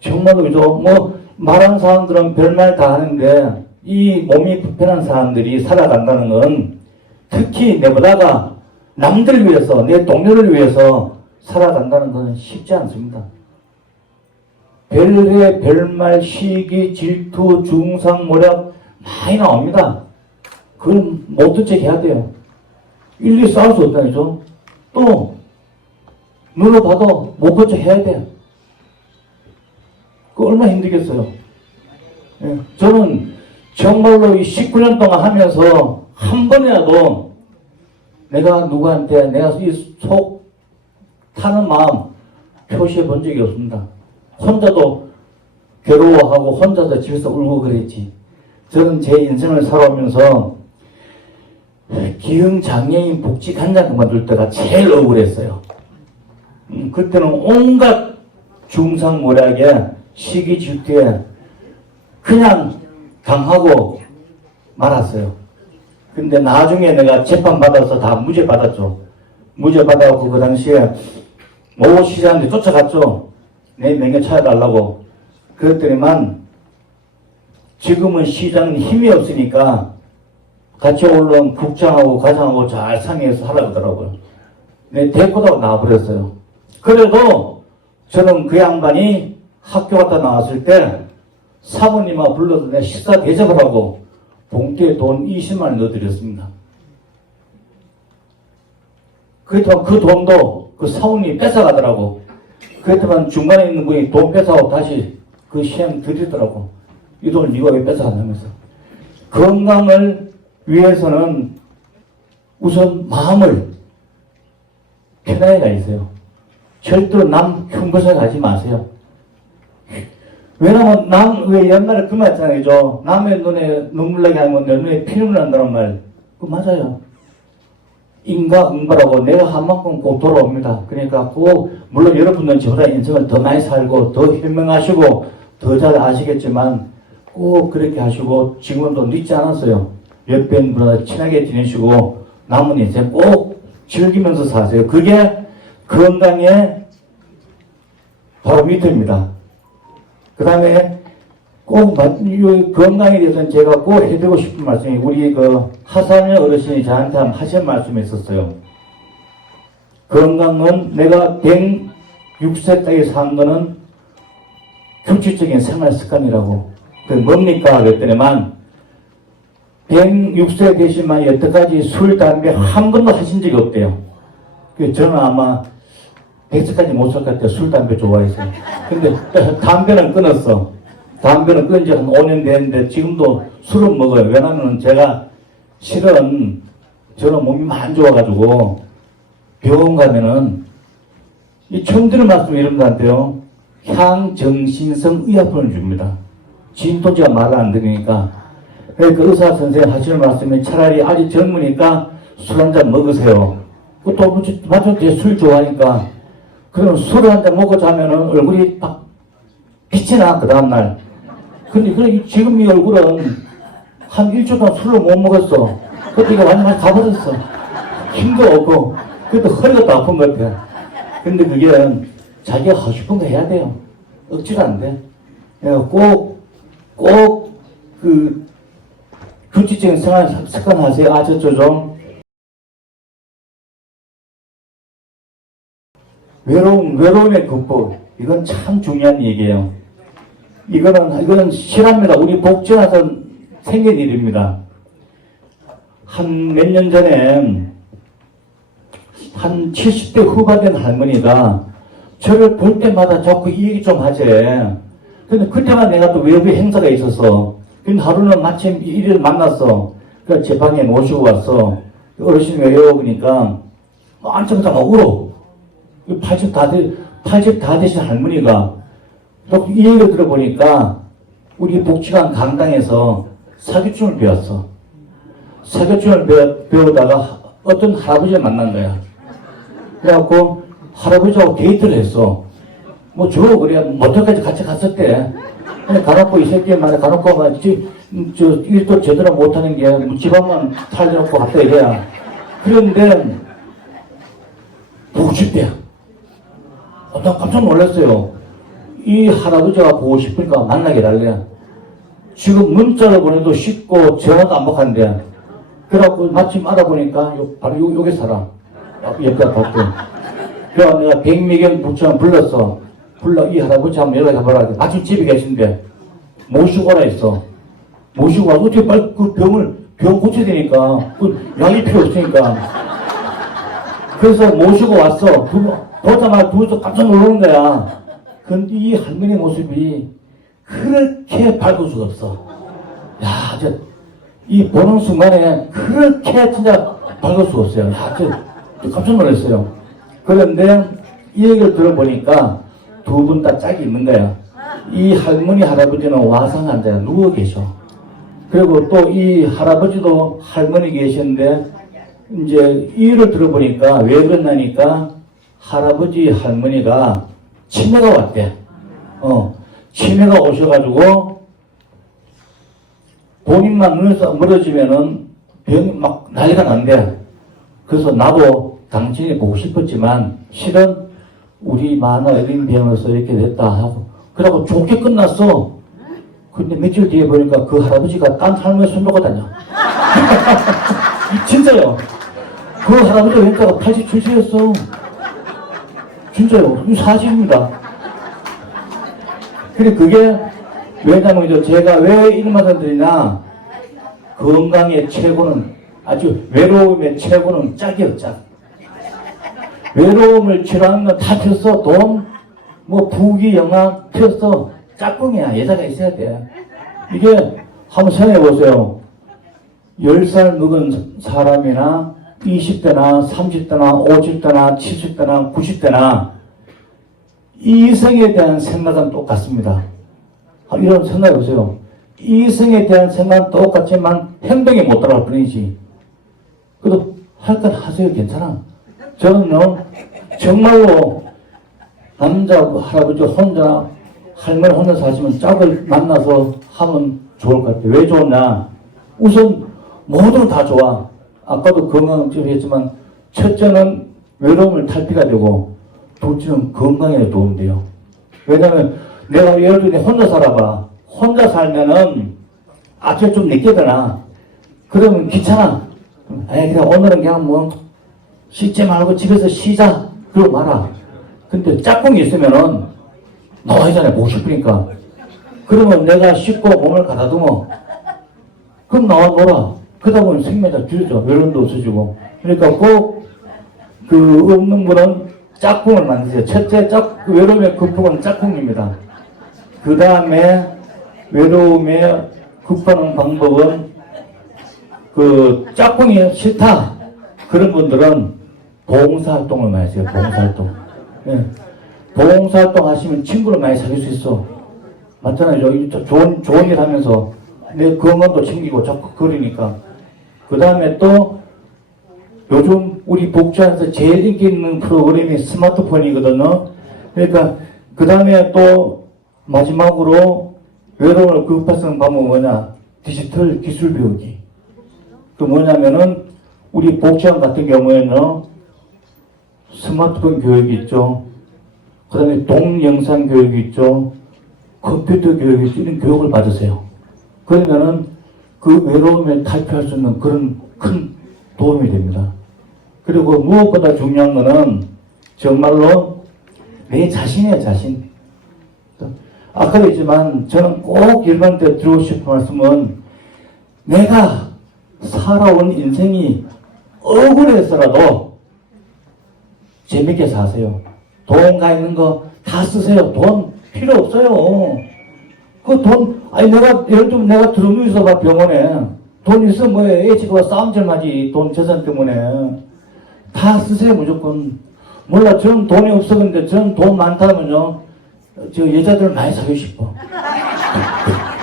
정말로 그죠? 말하는 사람들은 별말 다 하는데 이 몸이 불편한 사람들이 살아간다는 건 특히 내보다가 남들 위해서, 내 동료를 위해서 살아간다는 건 쉽지 않습니다. 별의 별말, 시기, 질투, 중상, 모략 많이 나옵니다. 그건 못 듣게 해야 돼요. 일일이 싸울 수 없다니죠. 또 눈을 봐도 못 듣게 해야 돼요. 그 얼마나 힘들겠어요. 예, 저는 정말로 이 19년 동안 하면서 한 번이라도 내가 누구한테 내가 이 속 타는 마음 표시해 본 적이 없습니다. 혼자도 괴로워하고 혼자서 집에서 울고 그랬지. 저는 제 인생을 살아오면서 기흥장애인 복지관장 그만둘 때가 제일 억울했어요. 그때는 온갖 중상모략에 시기 질투에 그냥 당하고 말았어요. 근데 나중에 내가 재판받아서 다 무죄 받았죠. 무죄 받아갖고 그 당시에 모 시장한테 쫓아갔죠. 내 명예 찾아달라고. 그랬더니만 지금은 시장은 힘이 없으니까 같이 올라온 국장하고 과장하고 잘 상의해서 하라고 하더라고요. 내 대꾸다가 나와버렸어요. 그래도 저는 그 양반이 학교 갔다 나왔을 때 사모님하고 불러서 내 식사 대접을 하고 봉투에 돈 20만 원 넣어드렸습니다. 그랬더니 그 돈도 그 사모님이 뺏어가더라고. 그랬더니 중간에 있는 분이 돈 뺏어가고 다시 그 시행 드리더라고. 이 돈을 네가 왜 뺏어가냐면서. 건강을 위해서는 우선 마음을 편하게 가지세요. 절대로 남 흉보사에 가지 마세요. 왜냐면 왜 옛날에 그 말 있잖아요. 그죠? 남의 눈에 눈물 나게 하면 내 눈에 피눈물 난다는 말. 그거 맞아요. 인과응보라고 내가 한 만큼 꼭 돌아옵니다. 그러니까 꼭 물론 여러분들은 저보다 인생을 더 많이 살고 더 현명하시고 더 잘 아시겠지만 꼭 그렇게 하시고 지금도 늦지 않았어요. 옆에 있는 분과 친하게 지내시고 남은 인생 꼭 즐기면서 사세요. 그게 건강의 바로미터입니다. 그 다음에 꼭 건강에 대해서는 제가 꼭 해드리고 싶은 말씀이 우리 그 하산의 어르신이 저한테 하신 말씀이 있었어요. 건강은 내가 106세까지 산 거는 규칙적인 생활 습관이라고. 그 뭡니까? 그랬더니만 106세 되시면 여태까지 술, 담배 한 번도 하신 적이 없대요. 저는 아마 100세까지 못 살 것 같아요. 술, 담배 좋아해서. 근데 담배는 끊었어. 담배는 끊은 지 한 5년 됐는데 지금도 술은 먹어요. 왜냐면 제가 실은 저는 몸이 안 좋아가지고 병원 가면은 이 처음 들은 말씀이 이런 것 같아요. 향정신성 의약품을 줍니다. 진통제가 말을 안 들으니까. 그러니까 의사 선생님 하시는 말씀이 차라리 아직 젊으니까 술 한 잔 먹으세요. 또 마침 술 좋아하니까 그러면 술을 한 잔 먹고 자면은 얼굴이 막 빛이 나, 그 다음날. 근데 지금 이 얼굴은 한 일주일 동안 술을 못 먹었어. 그때 이거 완전히 가버렸어. 힘도 없고, 그때 허리가 또 아픈 것 같아. 근데 그게 자기가 하고 싶은 거 해야 돼요. 억지로 안 돼. 꼭 규칙적인 생활 습관 하세요. 아셨죠, 좀? 외로움의 극복. 이건 참 중요한 얘기예요. 이거는 실합니다. 우리 복지나서 생긴 일입니다. 한 몇 년 전에 한 70대 후반 된 할머니가 저를 볼 때마다 자꾸 이 얘기 좀 하재. 근데 그때만 내가 또 외부 행사가 있었어. 근데 하루는 마침 일을 만났어. 그래서 제 방에 모시고 왔어. 어르신이 왜요? 그러니까 앉자마자 막 울어. 80 다 되신 할머니가. 또 이 얘기를 들어보니까 우리 복지관 강당에서 사교춤을 배웠어. 사교춤을 배우다가 어떤 할아버지를 만난 거야. 그래갖고 할아버지하고 데이트를 했어. 뭐 주로 그래야 모텔까지 같이 갔었대. 가놓고 이 새끼 말에 가놓고 일도 제대로 못하는 게 집안만 살려놓고 갔다 이래야. 그런데 90대야. 나 깜짝 놀랐어요. 이 할아버지가 보고 싶으니까 만나게 달래. 지금 문자를 보내도 쉽고 전화도 안 받는데. 그래갖고 마침 알아보니까 바로 여기 살아. 옆에 아파트. 그래서 내가 백미경 부처님 불렀어. 이 할아버지 한번 연락해봐라. 마침 집에 계신데 모시고 오라 했어. 모시고 와서 어떻게 빨리 그 병 고쳐야 되니까 약이 필요 없으니까. 그래서 모시고 왔어. 보자마자 둘이서 깜짝 놀라는 거야. 근데 이 할머니 모습이 그렇게 밝을 수가 없어. 야, 이 보는 순간에 그렇게 진짜 밝을 수가 없어요. 야, 저 깜짝 놀랐어요. 그런데 이 얘기를 들어보니까 두 분 다 짝이 있는 거야. 이 할머니, 할아버지는 와상 환자가 누워 계셔. 그리고 또 이 할아버지도 할머니 계시는데 이제 이 일을 들어보니까 왜 그러냐니까 할아버지, 할머니가 치매가 왔대. 치매가 오셔가지고 본인만 눈에서 멀어지면은 병이 막 난리가 난대. 그래서 나도 당신이 보고 싶었지만 실은 우리 만화 어린이병원에서 이렇게 됐다 하고 그러고 좋게 끝났어. 근데 며칠 뒤에 보니까 그 할아버지가 딴 할머니 손 놓고 다녀. 진짜요. 그 할아버지 왼자가 87세였어. 진짜요. 이거 사실입니다. 그래, 그게 왜냐면 제가 왜 이런 말을 드리냐. 건강의 최고는 아주 외로움의 최고는 짝이요, 짝. 외로움을 치료하는 건 다 틀었어. 돈, 뭐 부귀, 영화 틀었어. 짝꿍이야. 여자가 있어야 돼. 이게 한번 생각해 보세요. 10살 먹은 사람이나 20대나 30대나 50대나 70대나 90대나 이성에 대한 생각은 똑같습니다. 이런 생각해 보세요. 이성에 대한 생각은 똑같지만 행동이 못 따라갈 뿐이지. 그래도 할 건 하세요. 괜찮아. 저는요, 정말로 남자 할아버지 혼자 할머니 혼자 사시면 짝을 만나서 하면 좋을 것 같아요. 왜 좋냐? 우선 모두 다 좋아. 아까도 건강 좀 했지만, 첫째는 외로움을 탈피가 되고, 둘째는 건강에 도움돼요. 왜냐면, 내가 예를 들어 혼자 살아봐. 혼자 살면은, 아침에 좀 늦게 일어나. 그러면 귀찮아. 에이, 그냥 오늘은 그냥 뭐, 씻지 말고 집에서 쉬자. 그러고 말아. 근데 짝꿍이 있으면은, 나와있잖아요. 보고 싶으니까. 그러면 내가 씻고 몸을 가다듬어. 그럼 나와 놀아. 그러다 보면 생명이 줄죠. 외로움도 없어지고. 그러니까 꼭, 없는 분은 짝꿍을 만드세요. 첫째, 외로움의 극복은 짝꿍입니다. 그 다음에, 외로움에 극복하는 방법은, 짝꿍이 싫다. 그런 분들은 봉사활동을 많이 하세요. 봉사활동. 예. 봉사활동 하시면 친구를 많이 사귈 수 있어. 맞잖아요. 좋은 일 하면서 내 건강도 챙기고 자꾸 그러니까. 그 다음에 또 요즘 우리 복지관에서 제일 인기 있는 프로그램이 스마트폰이거든요. 그러니까 그 다음에 또 마지막으로 외로움을 극복하는 방법은 뭐냐? 디지털 기술 배우기. 그 뭐냐면은 우리 복지관 같은 경우에는 스마트폰 교육이 있죠. 그 다음에 동영상 교육이 있죠. 컴퓨터 교육이 있죠. 이런 교육을 받으세요. 그러면은 그 외로움에 탈피할 수 있는 그런 큰 도움이 됩니다. 그리고 무엇보다 중요한 거는 정말로 내 자신이에요, 자신. 아까도 했지만 저는 꼭 여러분한테 드리고 싶은 말씀은 내가 살아온 인생이 억울해서라도 재밌게 사세요. 돈 가 있는 거 다 쓰세요. 돈 필요 없어요. 그 돈, 아니 예를 들면 내가 들어누 있어봐 병원에. 돈 있으면 뭐해. 애치가 싸움질하지. 돈 재산 때문에. 다 쓰세요 무조건. 몰라 저는 돈이 없어. 근데 저는 돈 많다면요. 저 여자들 많이 사귀고 싶어.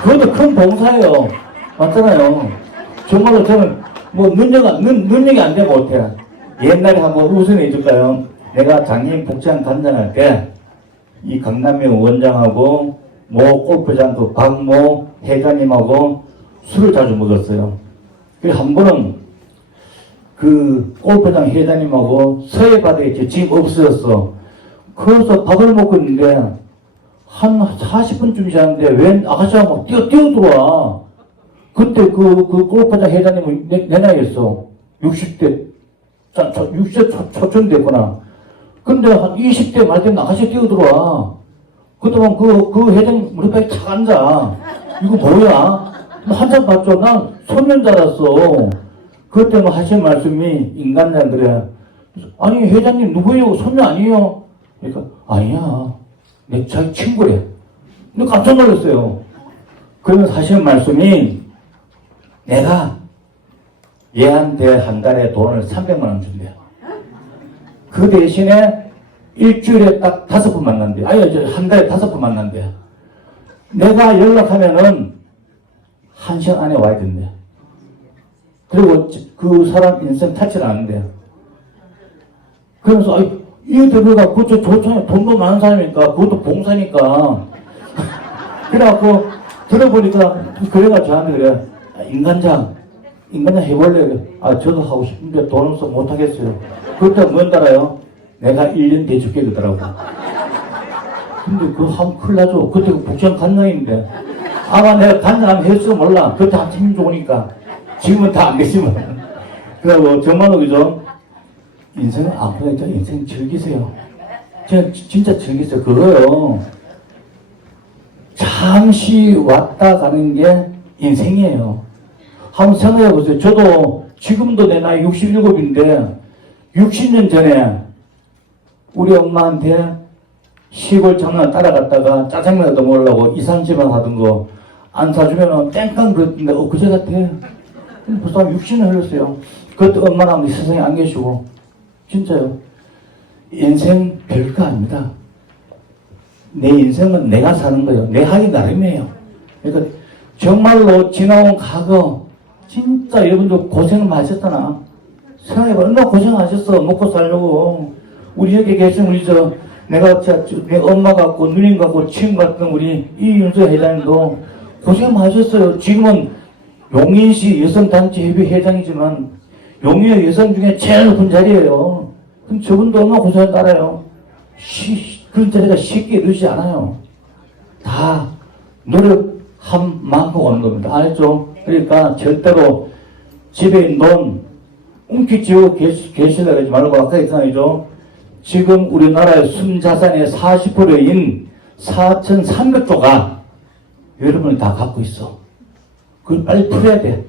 그것도 큰 봉사예요. 맞잖아요. 정말로 저는 뭐 능력이 안 되면 못해. 옛날에 한번 우승해 줄까요? 내가 장애인 복지관 단장할 때 이 강남의 원장하고 모 골프장 그 박모 회장님하고 술을 자주 먹었어요. 그래서 한 번은 그 골프장 회장님하고 서해바다에 지금 없어졌어. 거기서 밥을 먹고 있는데 한 40분쯤 지났는데 웬 아가씨가 막 뛰어 들어와. 그때 그 골프장 회장님은 내 나이였어. 60대, 60대 초쯤 됐구나. 근데 한 20대 말 때는 아가씨 뛰어 들어와. 그동안 그 회장님 무릎에 탁 앉아. 이거 뭐야? 한참 봤죠? 난 소년 줄 알았어. 그때 뭐 하신 말씀이 인간장 그래. 아니, 회장님 누구예요? 소년 아니에요? 그러니까, 아니야. 내 자기 친구래. 근데 깜짝 놀랐어요. 그러면서 하시는 말씀이 내가 얘한테 한 달에 돈을 300만 원 준대요. 그 대신에 일주일에 딱 5번 만난대요. 아니, 한 달에 5번 만난대요. 내가 연락하면은 1시간 안에 와야 된대요. 그리고 그 사람 인생 타치를 안 한대요. 그러면서, 이 대표가 그저 좋잖아요. 돈도 많은 사람이니까, 그것도 봉사니까. 그래갖고, 들어보니까, 그래가 저한테 그래. 인간장 해볼래? 저도 하고 싶은데 돈 없어 못하겠어요. 그때 뭔 알아요? 내가 1년 대줄게 그러더라고. 근데 그거 하면 큰일 나죠. 그때 복지관 간장인데. 아마 내가 간장하면 했을지 몰라. 그때 한참 좋으니까. 지금은 다 안 되지만. 그리고 정말로 그죠? 인생은 아무래도 인생 즐기세요. 진짜 즐기세요. 그거요. 잠시 왔다 가는 게 인생이에요. 한번 생각해 보세요. 저도 지금도 내 나이 67인데 60년 전에 우리 엄마한테 시골 장난 따라갔다가 짜장면 얻어 먹으려고 2, 30원 하던 거 안 사주면 땡깡 그랬는데 그제 같아. 벌써 한 60년 흘렀어요. 그것도 엄마랑 세상에 안 계시고. 진짜요. 인생 별거 아닙니다. 내 인생은 내가 사는 거예요. 내 하기 나름이에요. 그러니까 정말로 지나온 과거 진짜 여러분들 고생을 많이 하셨잖아. 생각해봐. 얼마나 고생하셨어. 먹고 살려고. 우리 여기 계신 내가 내 엄마 같고 누님 같고 친구 같은 우리 이윤수 회장님도 고생 많이 하셨어요. 지금은 용인시 여성단체협의 회장이지만 용인의 여성 중에 제일 높은 자리예요. 그럼 저분도 얼마나 고생을 따라요. 그런 자리가 쉽게 이루지 않아요. 다 노력한 만큼 오는 겁니다. 알죠? 그러니까 절대로 집에 돈 움켜쥐고 계시려고 하지 말고 아까 했잖아요. 지금 우리나라의 순자산의 40%인 4,300조가 여러분이 다 갖고 있어. 그걸 빨리 풀어야 돼.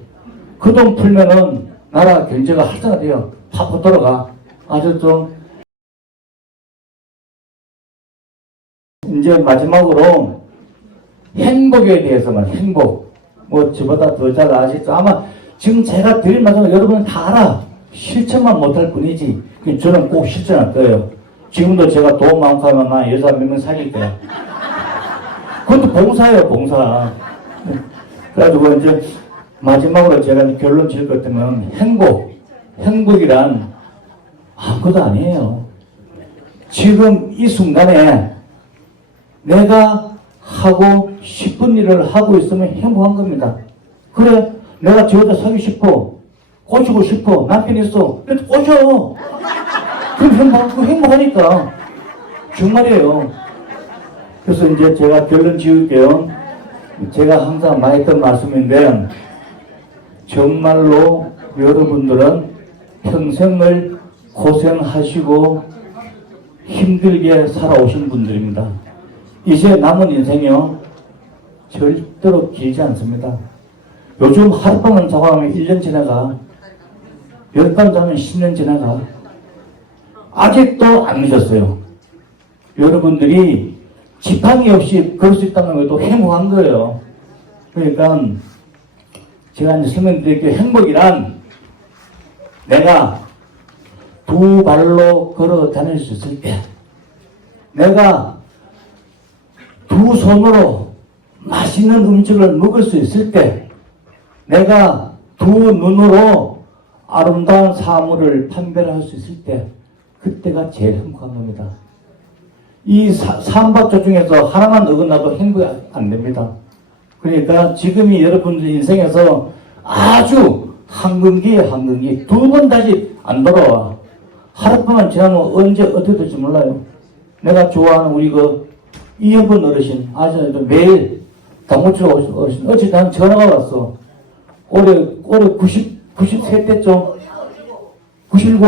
그 돈 풀면은 나라 경제가 활성화돼요. 팍팍 돌아가. 아셨죠? 이제 마지막으로 행복에 대해서만 행복. 뭐 저보다 더 잘 아시죠? 아마 지금 제가 드릴 말씀은 여러분은 다 알아. 실천만 못할 뿐이지. 저는 꼭 실천할 거예요. 지금도 제가 돈 많고 하면 나 여자 몇 명 사귈 거야. 그것도 봉사예요, 봉사. 그래가지고 이제 마지막으로 제가 결론 지을 것 같으면 행복이란 아무것도 아니에요. 지금 이 순간에 내가 하고 싶은 일을 하고 있으면 행복한 겁니다. 그래, 내가 저 여자 사귀고 싶어. 꼬시고 싶어. 남편 있어. 그래도 꼬셔. 그럼 행복하니까. 정말이에요. 그래서 이제 제가 결론 지을게요. 제가 항상 많이 했던 말씀인데, 정말로 여러분들은 평생을 고생하시고 힘들게 살아오신 분들입니다. 이제 남은 인생이요, 절대로 길지 않습니다. 요즘 하룻밤을 자고 하면 1년 지나가, 10밤 자면 10년 지나가. 아직도 안 늦었어요. 여러분들이 지팡이 없이 걸을 수 있다는 것도 행복한 거예요. 그러니까 제가 이제 설명드릴게요. 행복이란 내가 두 발로 걸어 다닐 수 있을 때, 내가 두 손으로 맛있는 음식을 먹을 수 있을 때, 내가 두 눈으로 아름다운 사물을 판별할 수 있을 때, 그때가 제일 행복한 겁니다. 이 삼박조 중에서 하나만 어긋나도 행복이 안 됩니다. 그러니까 지금이 여러분들 인생에서 아주 한근기에 두 번 다시 안 돌아와. 하룻밤만 지나면 언제 어떻게 될지 몰라요. 내가 좋아하는 우리 이현분 어르신, 아시죠? 매일 당구치러 오신, 어제 난 전화가 왔어. 올해 93대죠? 97.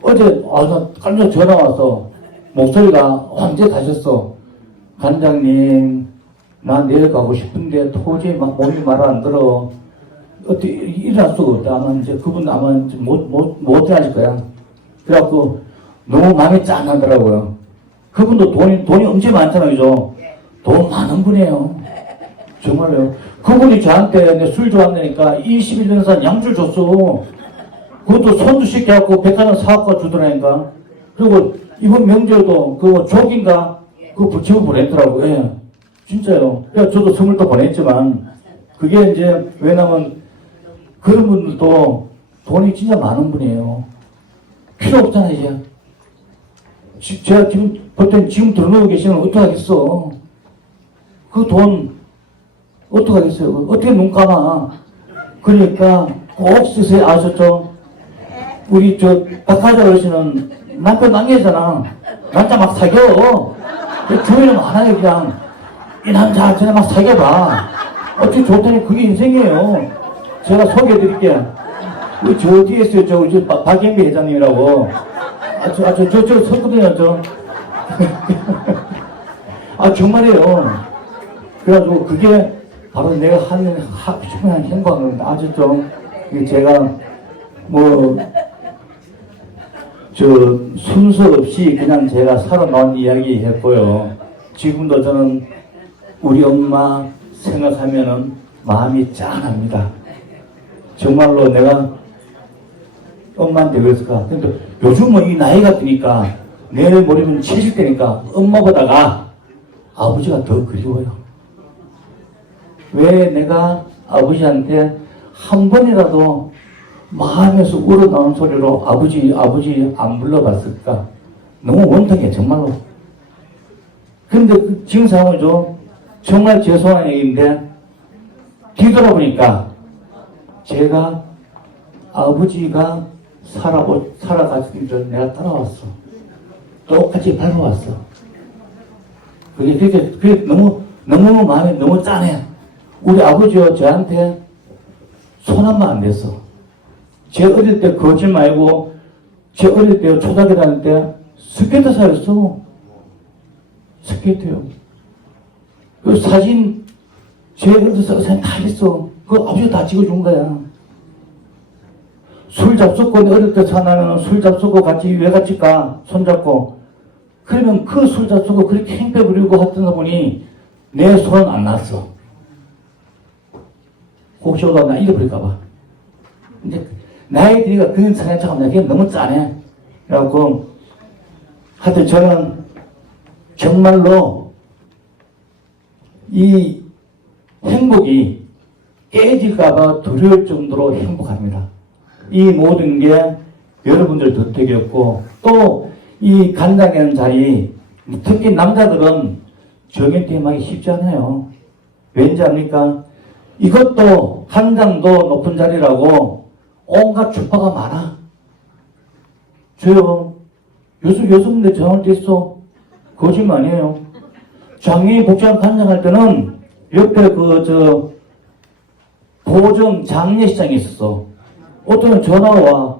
어제, 나 깜짝 전화 와서, 목소리가 언제 가셨어? 관장님, 나 내일 가고 싶은데 도저히 몸이 말 안 들어. 어떻게 일어날 수가 없다. 아마 이제 그분 아마 못 일어나실 거야. 그래갖고 너무 마음이 짠하더라고요. 그분도 돈이 엄청 많잖아요, 그죠? 돈 많은 분이에요. 정말요. 그분이 저한테 술 좋아한다니까 21년 산 양주 줬어. 그것도 손도 씻겨갖고 백화점 사갖고 주더라니까. 그리고 이번 명절도 그거 족인가? 그거 붙이고 보냈더라고. 예. 진짜요. 그러니까 저도 선물도 보냈지만, 그게 이제, 왜냐면, 그런 분들도 돈이 진짜 많은 분이에요. 필요 없잖아요, 이제. 제가 지금 들어놓고 계시면 어떡하겠어. 그 돈, 어떡하겠어요. 어떻게 눈 감아. 그러니까 꼭 쓰세요. 아셨죠? 우리 박하자 어르신은 남편 낭이잖아. 남자 막 사겨. 주변에 많아요, 그냥. 이 남자 전에 막 사귀어봐. 어떻게 좋다니 그게 인생이에요. 제가 소개해드릴게요. 저 뒤에 있어요. 저 박영배 회장님이라고. 저 섰거든요, 정말이에요. 그래가지고 그게 바로 내가 하는 충분한 행복한 겁니다. 아셨죠? 제가 순서 없이 그냥 제가 살아나온 이야기 했고요. 지금도 저는 우리 엄마 생각하면은 마음이 짠합니다. 정말로 내가 엄마한테 그랬을까? 근데 요즘은 이 나이가 드니까 내일 모레면 70대니까 엄마보다가 아버지가 더 그리워요. 왜 내가 아버지한테 한 번이라도 마음에서 우러나온 소리로 아버지 안 불러봤을까? 너무 원통해, 정말로. 근데 지금 상황이죠. 정말 죄송한 얘기인데, 뒤돌아보니까 제가 아버지가 살아가신 줄 내가 따라왔어. 똑같이 밟아왔어. 그게 너무 마음에 너무 짠해. 우리 아버지가 저한테 손 한 번 안 댔어. 제 어릴 때 거짓 말고, 제 어릴 때 초등학교 다닐 때 스케이트 사였어. 스케이트요. 그 사진, 제 어릴 때 사진 다 있어. 그거 아버지가 다 찍어준 거야. 술 잡숫고, 어릴 때 사나면 술 잡숫고 같이 외갓집 가, 손잡고. 그러면 그 술 잡숫고 그렇게 행패 부리고 했던 분이 내 손은 안 났어. 혹시 오다 나 잃어버릴까봐. 근데 나의 뒤가 그런 사람 잠깐 내가 너무 짠해. 그래갖고, 하여튼 저는 정말로 이 행복이 깨질까봐 두려울 정도로 행복합니다. 이 모든 게 여러분들 덕택이었고, 또 이 간장이라는 자리, 특히 남자들은 정인퇴임하기 쉽지 않아요. 왠지 압니까? 이것도 간장도 높은 자리라고 온갖 주파가 많아. 저요, 여성분들 정할 때 있어. 거짓말 아니에요. 장애인 복장 간장할 때는 옆에 보정 장례시장이 있었어. 어떤 전화가 와.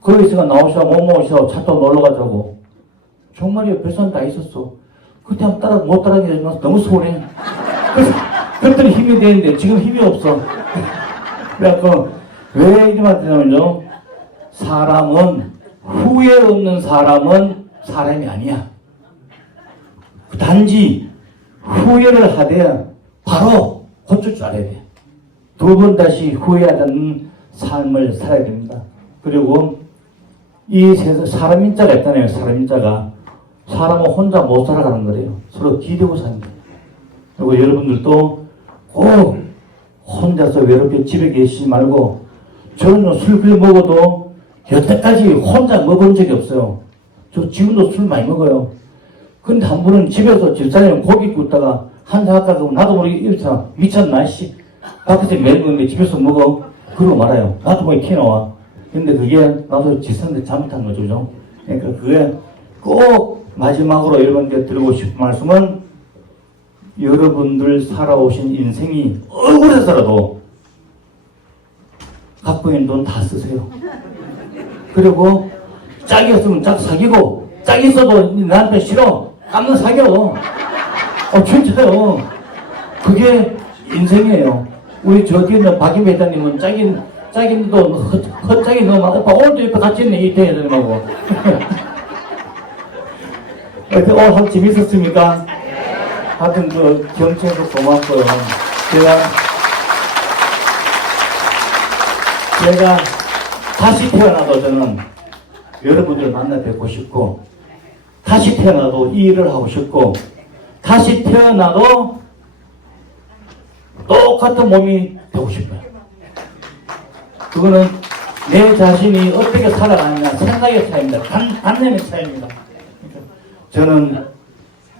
거기서가 나오셔, 못 모셔, 차 타고 놀러 가자고. 정말이요, 별산 다 있었어. 그때 한번 못 따라가게 되면 너무 서운해. 그랬더니 힘이 되는데 지금 힘이 없어. 그래갖고, 왜 이리 말하냐면요. 사람은, 후회 없는 사람은 사람이 아니야. 단지 후회를 하되 바로 고칠 줄 알아야 돼. 두 번 다시 후회하지 않는 삶을 살아야 됩니다. 그리고 이 세상 사람 인자가 있잖아요. 사람 인자가. 사람은 혼자 못 살아가는 거래요. 서로 기대고 사는 거예요. 그리고 여러분들도 꼭 혼자서 외롭게 집에 계시지 말고, 저는 술 그리 먹어도 여태까지 혼자 먹은 적이 없어요. 저 지금도 술 많이 먹어요. 근데 한 분은 집에서 집사람이 고기 굽다가 한잔 할까 하고 나도 모르게 이렇잖아. 미쳤나 씨. 밖에서 매일 먹는데 집에서 먹어. 그러고 말아요. 나도 모르게 튀어나와. 근데 그게 나도 지선데 잘못한 거죠. 그죠? 그러니까 그게 꼭 마지막으로 여러분께 드리고 싶은 말씀은, 여러분들 살아오신 인생이 억울해서라도 갖고 있는 돈 다 쓰세요. 그리고 짝이 없으면 짝 사귀고, 짝이 있어도 나한테 싫어. 깜는 사겨. 진짜요. 그게 인생이에요. 우리 저기 있는 박임 회장님은 짝임도 헛짝이 너무 오빠 오늘도 옆에 같이 있네 이 대회장님하고. 오늘 하루 재밌었습니까? 하여튼 경청도 고맙고요. 제가 다시 태어나도 저는 여러분들 만나 뵙고 싶고, 다시 태어나도 이 일을 하고 싶고, 다시 태어나도 똑같은 몸이 되고 싶어요. 그거는 내 자신이 어떻게 살아가느냐 생각의 차이입니다. 관념의 차이입니다. 저는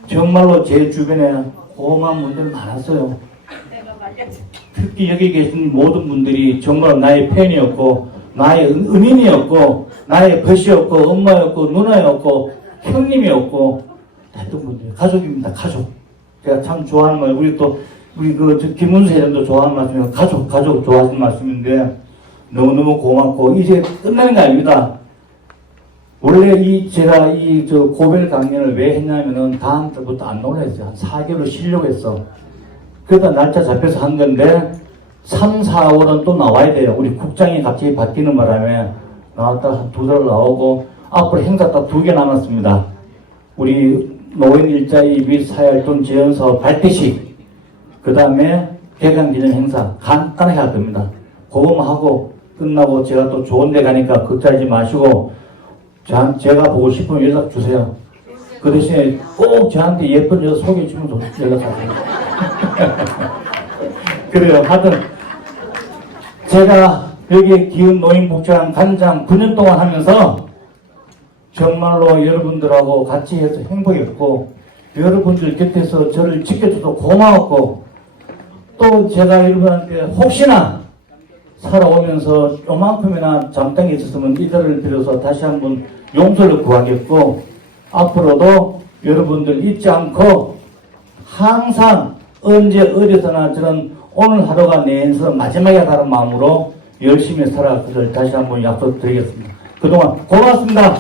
정말로 제 주변에 고마운 분들 많았어요. 특히 여기 계신 모든 분들이 정말 나의 팬이었고, 나의 은인이었고, 나의 벗이었고, 엄마였고, 누나였고, 형님이었고, 했던 분들, 가족입니다. 가족. 제가 참 좋아하는 말, 우리 김문수 회장도 좋아하는 말씀이에요. 가족 좋아하시는 말씀인데, 너무너무 고맙고, 이제 끝나는 거 아닙니다. 원래 제가 고별 강연을 왜 했냐면은 다음 주부터 안 나오려 했어요. 한 4개월 쉬려고 했어. 그러다 날짜 잡혀서 한 건데, 3, 4월은 또 나와야 돼요. 우리 국장이 갑자기 바뀌는 바람에 나왔다 한 2달 나오고, 앞으로 행사 딱 2개 남았습니다. 우리 노인 일자리 및 사회활동 지원 사업 발대식, 그 다음에 개강기념 행사 간단하게 할 겁니다. 그거만 하고 끝나고 제가 또 좋은 데 가니까 걱정하지 마시고, 제가 보고 싶으면 연락 주세요. 그 대신에 꼭 저한테 예쁜 여자 소개해 주면 연락하세요. 그래요. 하여튼 제가 여기 기흥 노인복지관 관장 9년 동안 하면서 정말로 여러분들하고 같이 해서 행복했고, 여러분들 곁에서 저를 지켜줘서 고마웠고, 또 제가 여러분한테 혹시나 살아오면서 요만큼이나 잠당이 있었으면 이들을 빌어서 다시 한번 용서를 구하겠고, 앞으로도 여러분들 잊지 않고 항상 언제 어디서나 저는 오늘 하루가 내 인생 마지막이라는 마음으로 열심히 살아가기를 다시 한번 약속드리겠습니다. 그동안 고맙습니다.